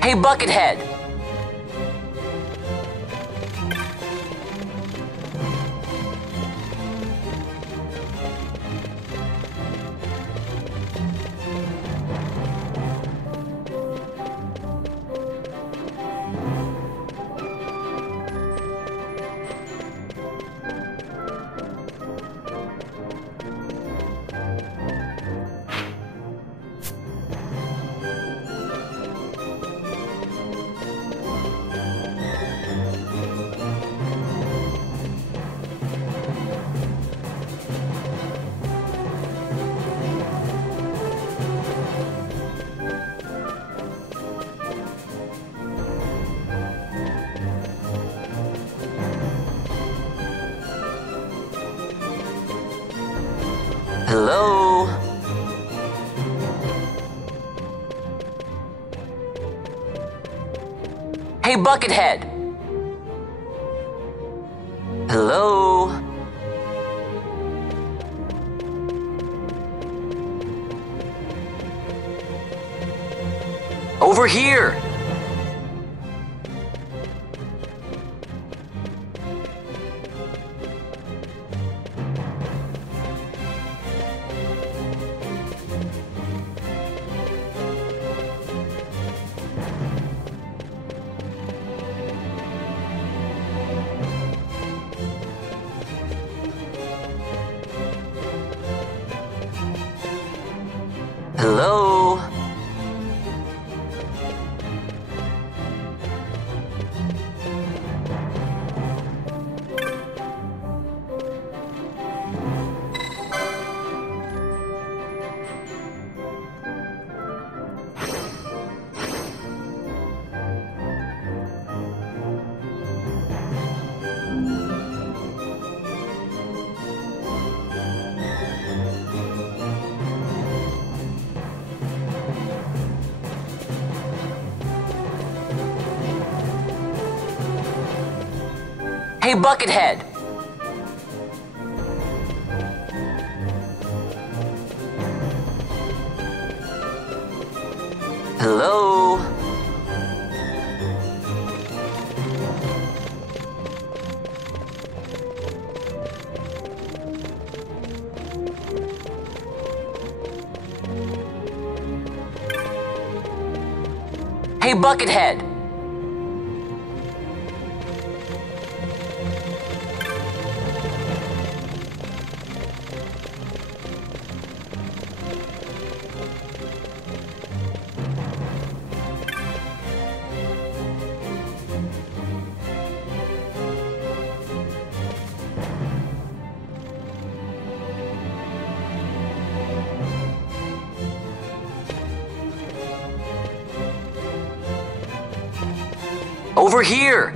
Hey, Buckethead! Hello? Hey, Buckethead! Hello? Over here! Hello? Hey, Buckethead! Hello? Hey, Buckethead! Over here!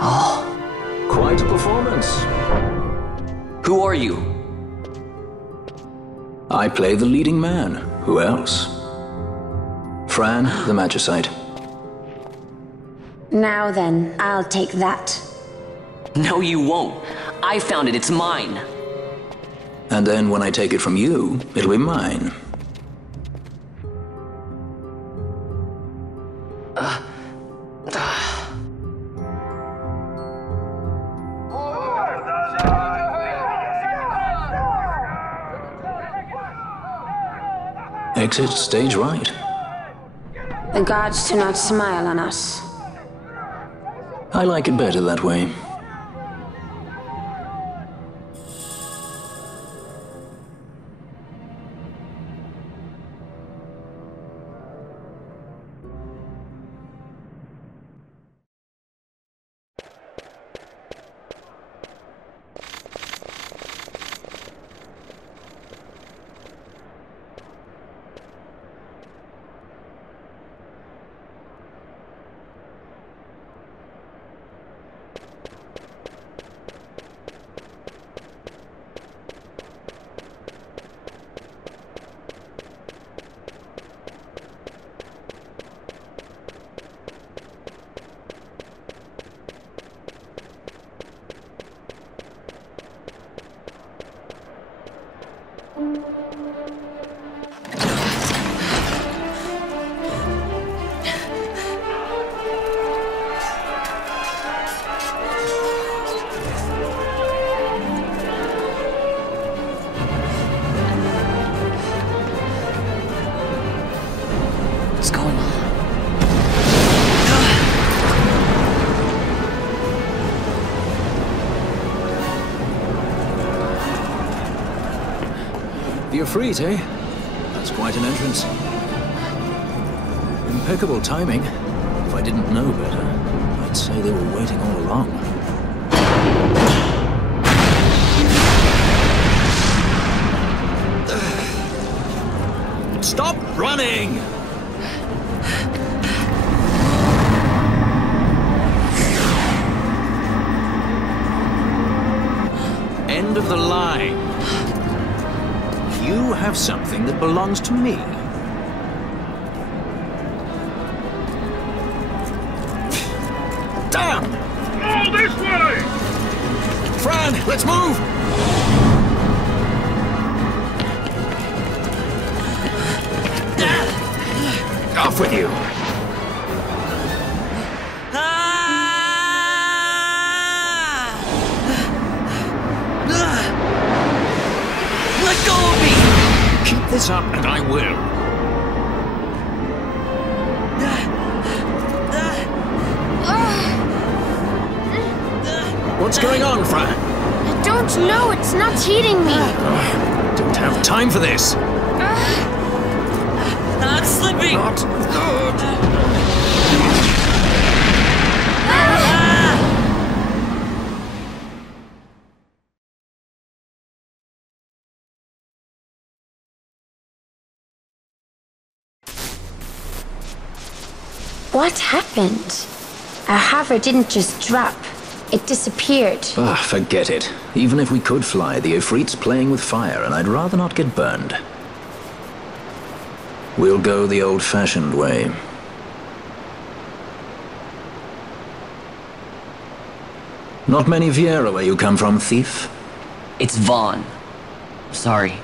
Huh? Quite a performance. Who are you? I play the leading man. Who else? Fran, the Magicite. Now then, I'll take that. No, you won't. I found it. It's mine. And then when I take it from you, it'll be mine. Exit stage right. The gods do not smile on us. I like it better that way. What's going on? The Ifrit, eh? That's quite an entrance. Impeccable timing. If I didn't know better, I'd say they were waiting all along. Stop running! End of the line. You have something that belongs to me. Damn! All this way! Fran, let's move! Off with you! Let go of me! Keep this up and I will. What's going on, Fran? I don't know, it's not heating me. Don't have time for this. I'm slipping! Not good. What happened? Our hover didn't just drop. It disappeared. Ah, forget it. Even if we could fly, the Ifrit's playing with fire, and I'd rather not get burned. We'll go the old-fashioned way. Not many Viera where you come from, thief? It's Vaughn. Sorry.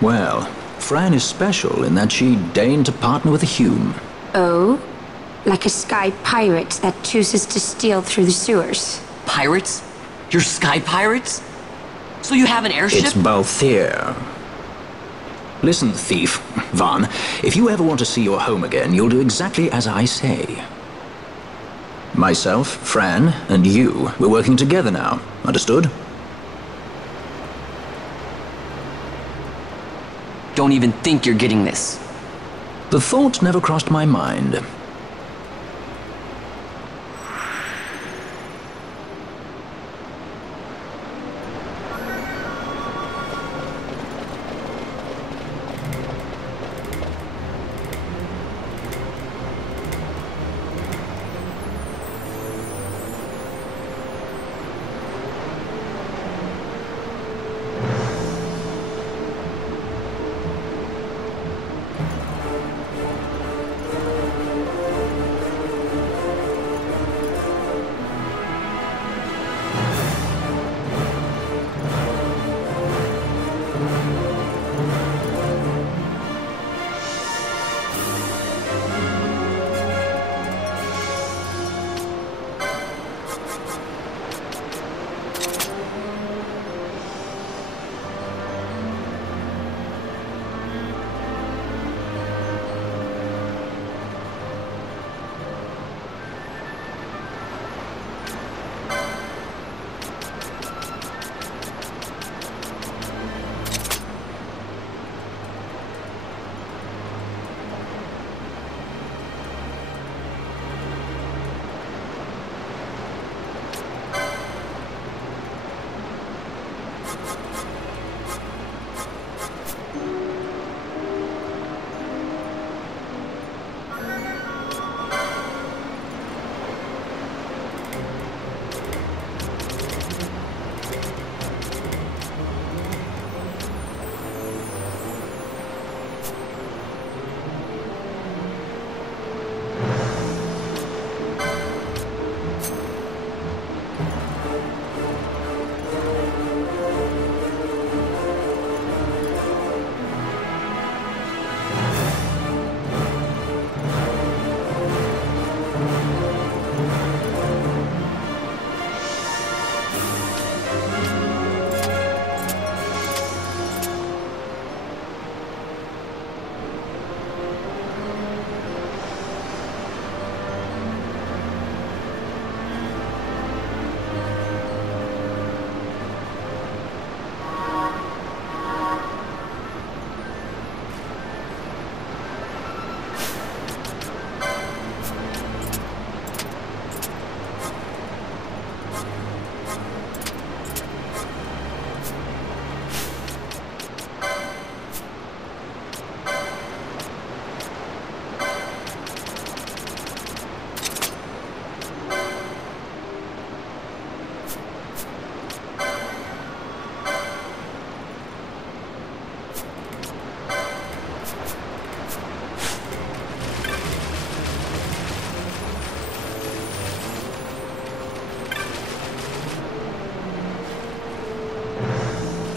Well, Fran is special in that she deigned to partner with a Hume. Oh? Like a sky pirate that chooses to steal through the sewers. Pirates? You're sky pirates? So you have an airship? It's Balthier. Listen, thief, Vaughn, if you ever want to see your home again, you'll do exactly as I say. Myself, Fran, and you, we're working together now. Understood? Don't even think you're getting this. The thought never crossed my mind.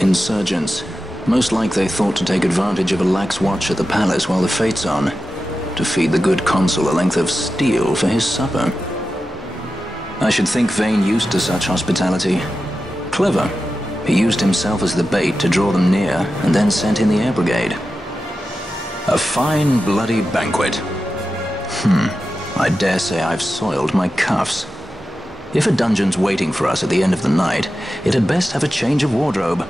Insurgents. Most like they thought to take advantage of a lax watch at the palace while the fate's on, to feed the good consul a length of steel for his supper. I should think Vane used to such hospitality. Clever. He used himself as the bait to draw them near, and then sent in the air brigade. A fine, bloody banquet. I dare say I've soiled my cuffs. If a dungeon's waiting for us at the end of the night, it had best have a change of wardrobe.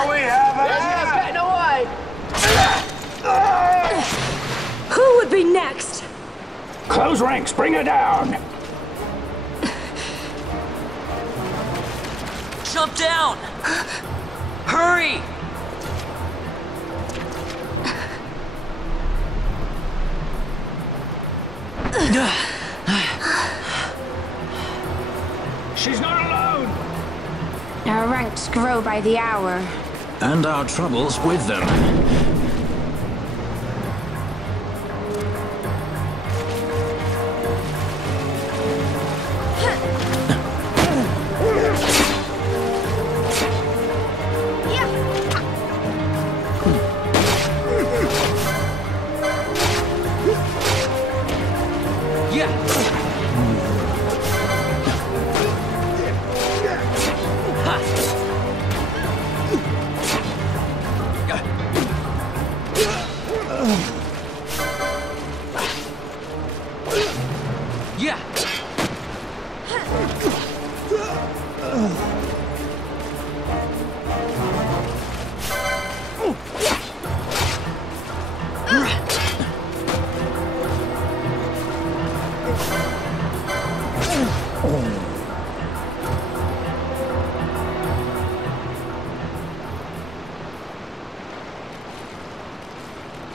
Shall we have her? Getting away. Who would be next? Close ranks, bring her down. Jump down! Hurry! She's not alone. Our ranks grow by the hour. And our troubles with them.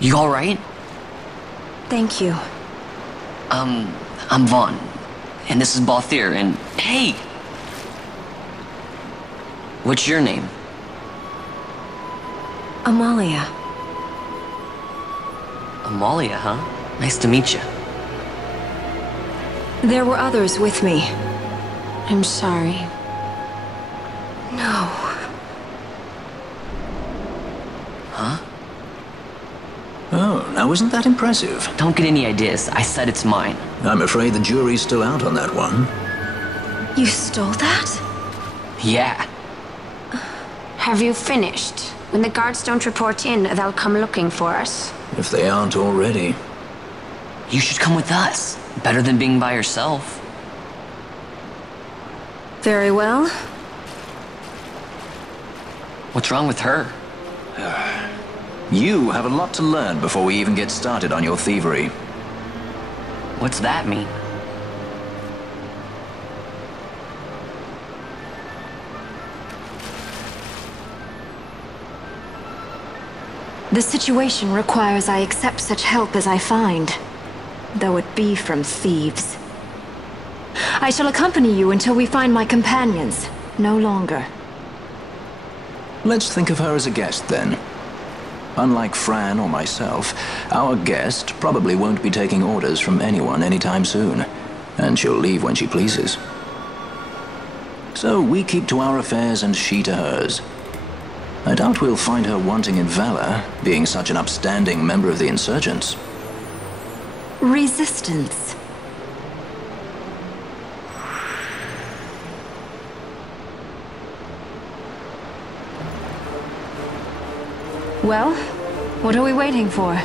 You alright? Thank you. I'm Vaughn. And this is Balthier, and hey! What's your name? Amalia. Amalia, huh? Nice to meet you. There were others with me. I'm sorry. No. Huh? Oh, now isn't that impressive? Don't get any ideas. I said it's mine. I'm afraid the jury's still out on that one. You stole that? Yeah. Have you finished? When the guards don't report in, they'll come looking for us. If they aren't already. You should come with us. Better than being by yourself. Very well. What's wrong with her? You have a lot to learn before we even get started on your thievery. What's that mean? The situation requires I accept such help as I find, though it be from thieves. I shall accompany you until we find my companions, no longer. Let's think of her as a guest, then. Unlike Fran or myself, our guest probably won't be taking orders from anyone anytime soon, and she'll leave when she pleases. So we keep to our affairs and she to hers. I doubt we'll find her wanting in valor, being such an upstanding member of the insurgents. Resistance. Well, what are we waiting for?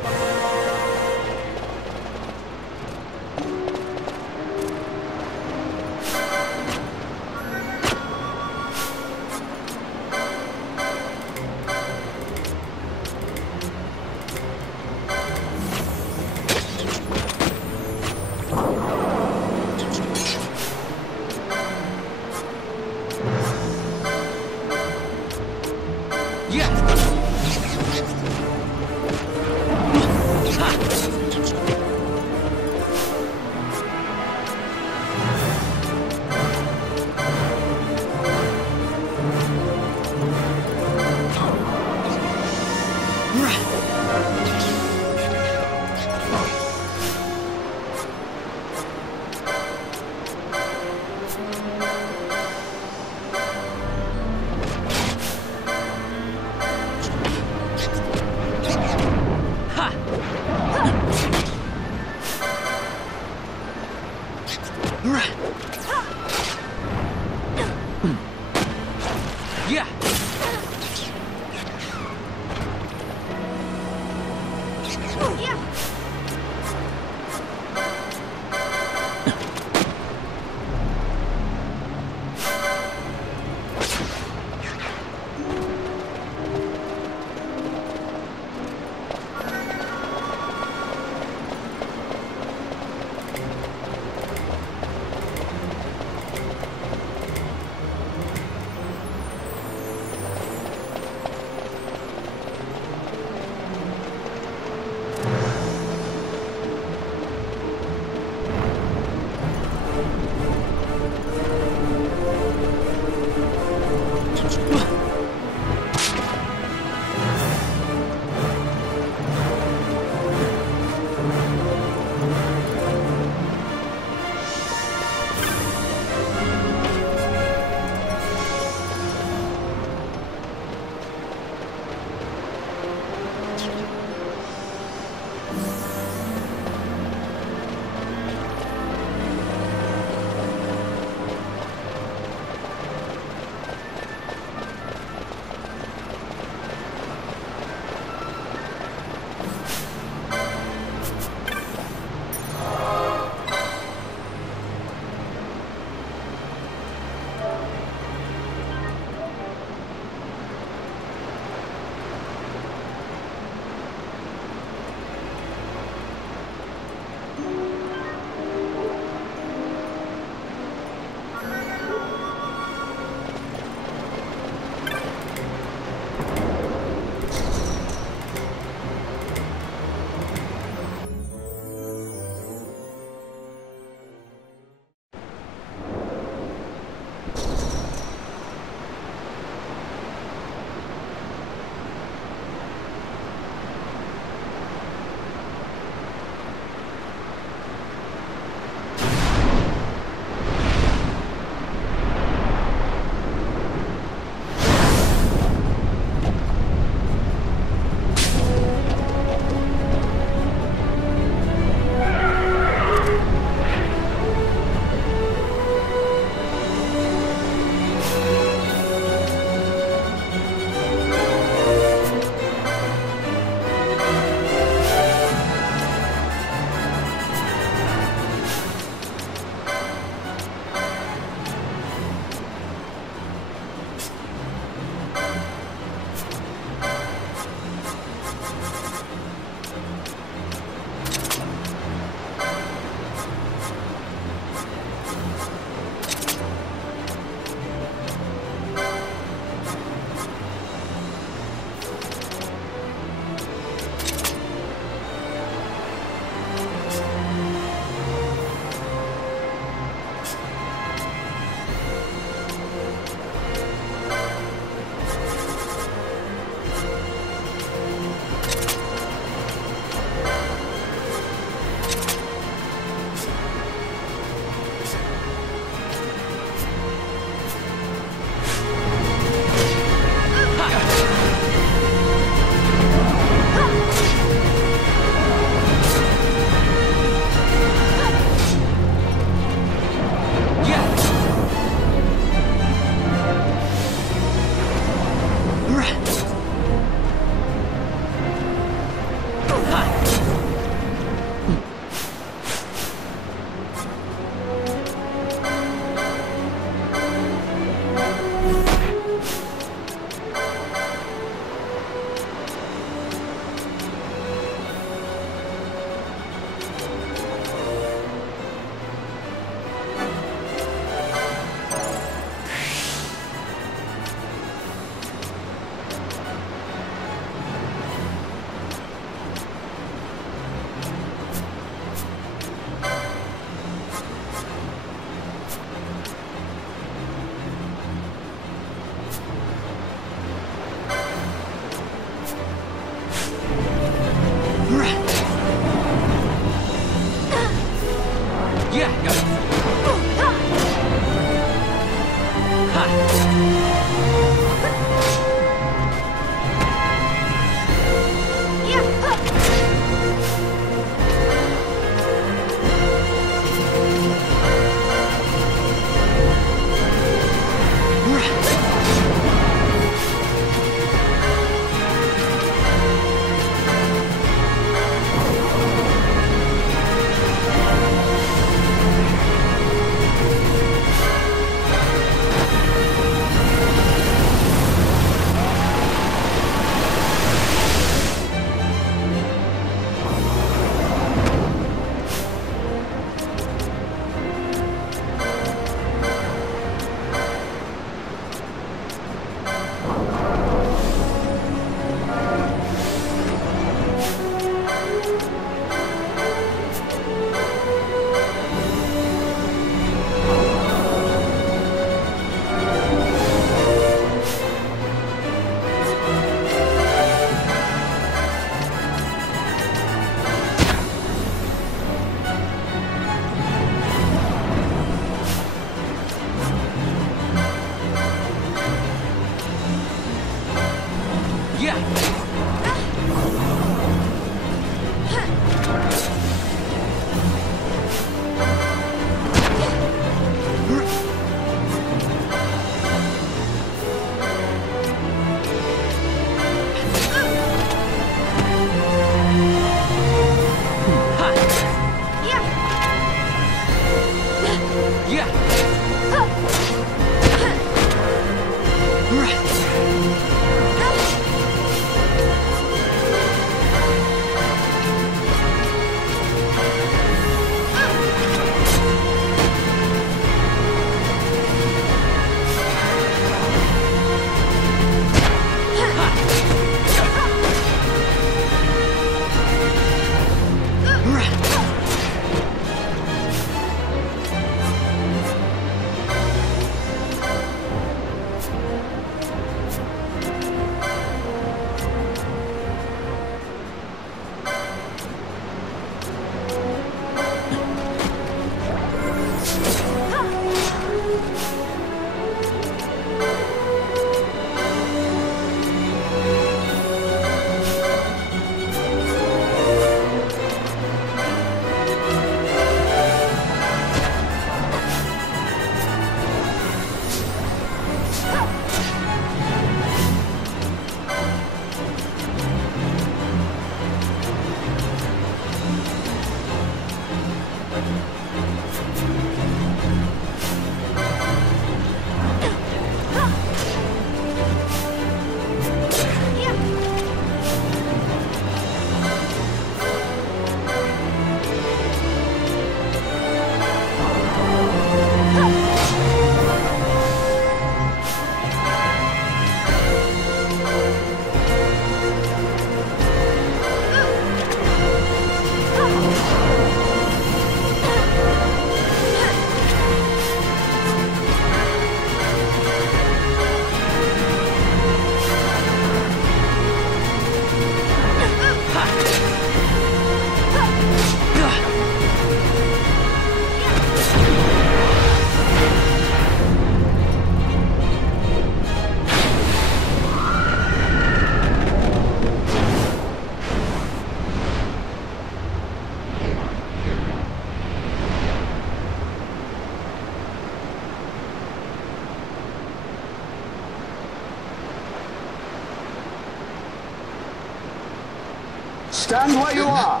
Stand where you are!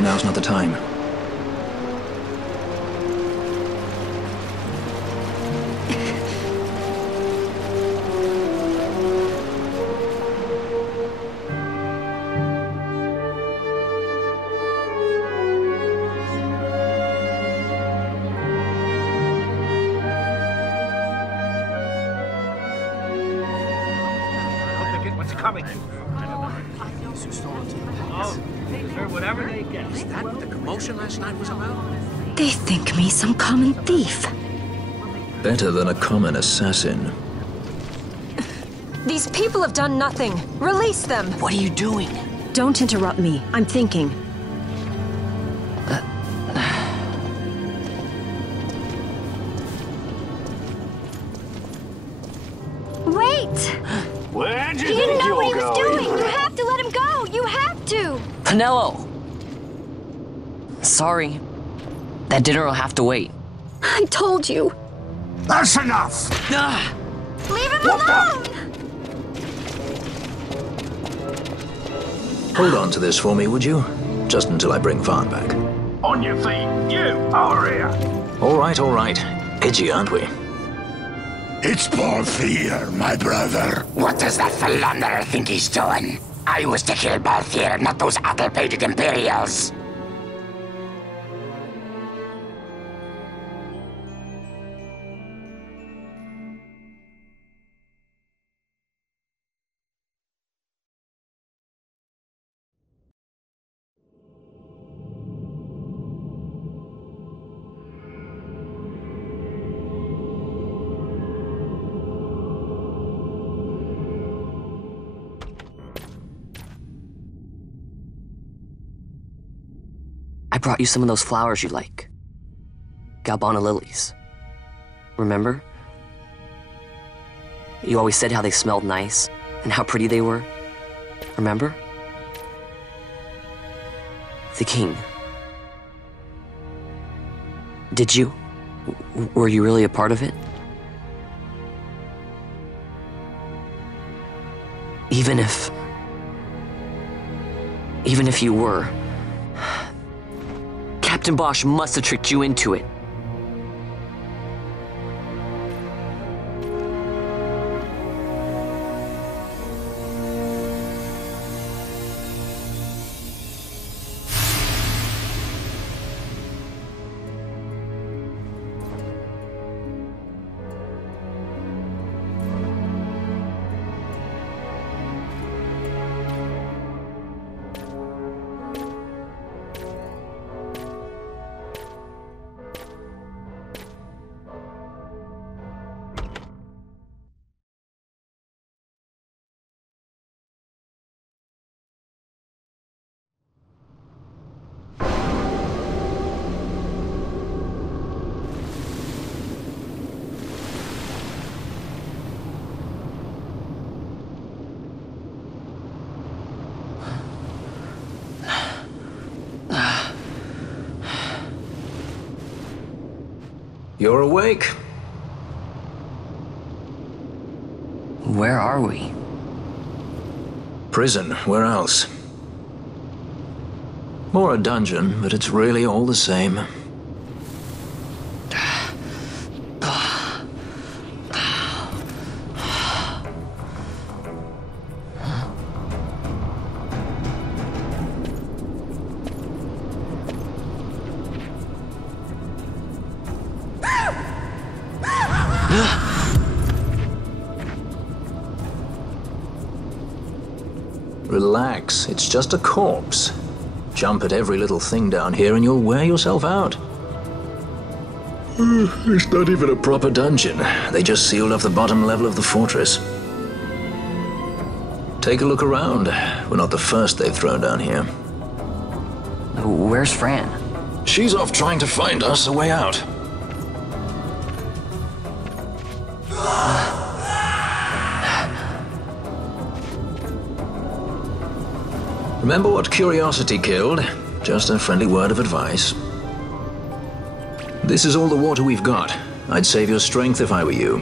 Now's not the time. What's coming? Whatever they get. Is that what the commotion last night was about? They think me some common thief. Better than a common assassin. These people have done nothing. Release them! What are you doing? Don't interrupt me. I'm thinking. Penelo! Sorry. That dinner will have to wait. I told you. That's enough! Leave him alone! Hold on to this for me, would you? Just until I bring Vaughn back. On your feet, you, over here! All right. Edgy, aren't we? It's Balthier, my brother. What does that philanderer think he's doing? I was to kill Balthier, not those addle-pated Imperials. I brought you some of those flowers you like. Galbana lilies. Remember? You always said how they smelled nice and how pretty they were. Remember? The king. Did you? Were you really a part of it? Even if you were, Captain Bosch must have tricked you into it. You're awake. Where are we? Prison, where else? Or a dungeon, but it's really all the same. Relax, it's just a corpse. Jump at every little thing down here and you'll wear yourself out. It's not even a proper dungeon. They just sealed off the bottom level of the fortress. Take a look around. We're not the first they've thrown down here. Where's Fran? She's off trying to find us a way out. Remember what curiosity killed? Just a friendly word of advice. This is all the water we've got. I'd save your strength if I were you.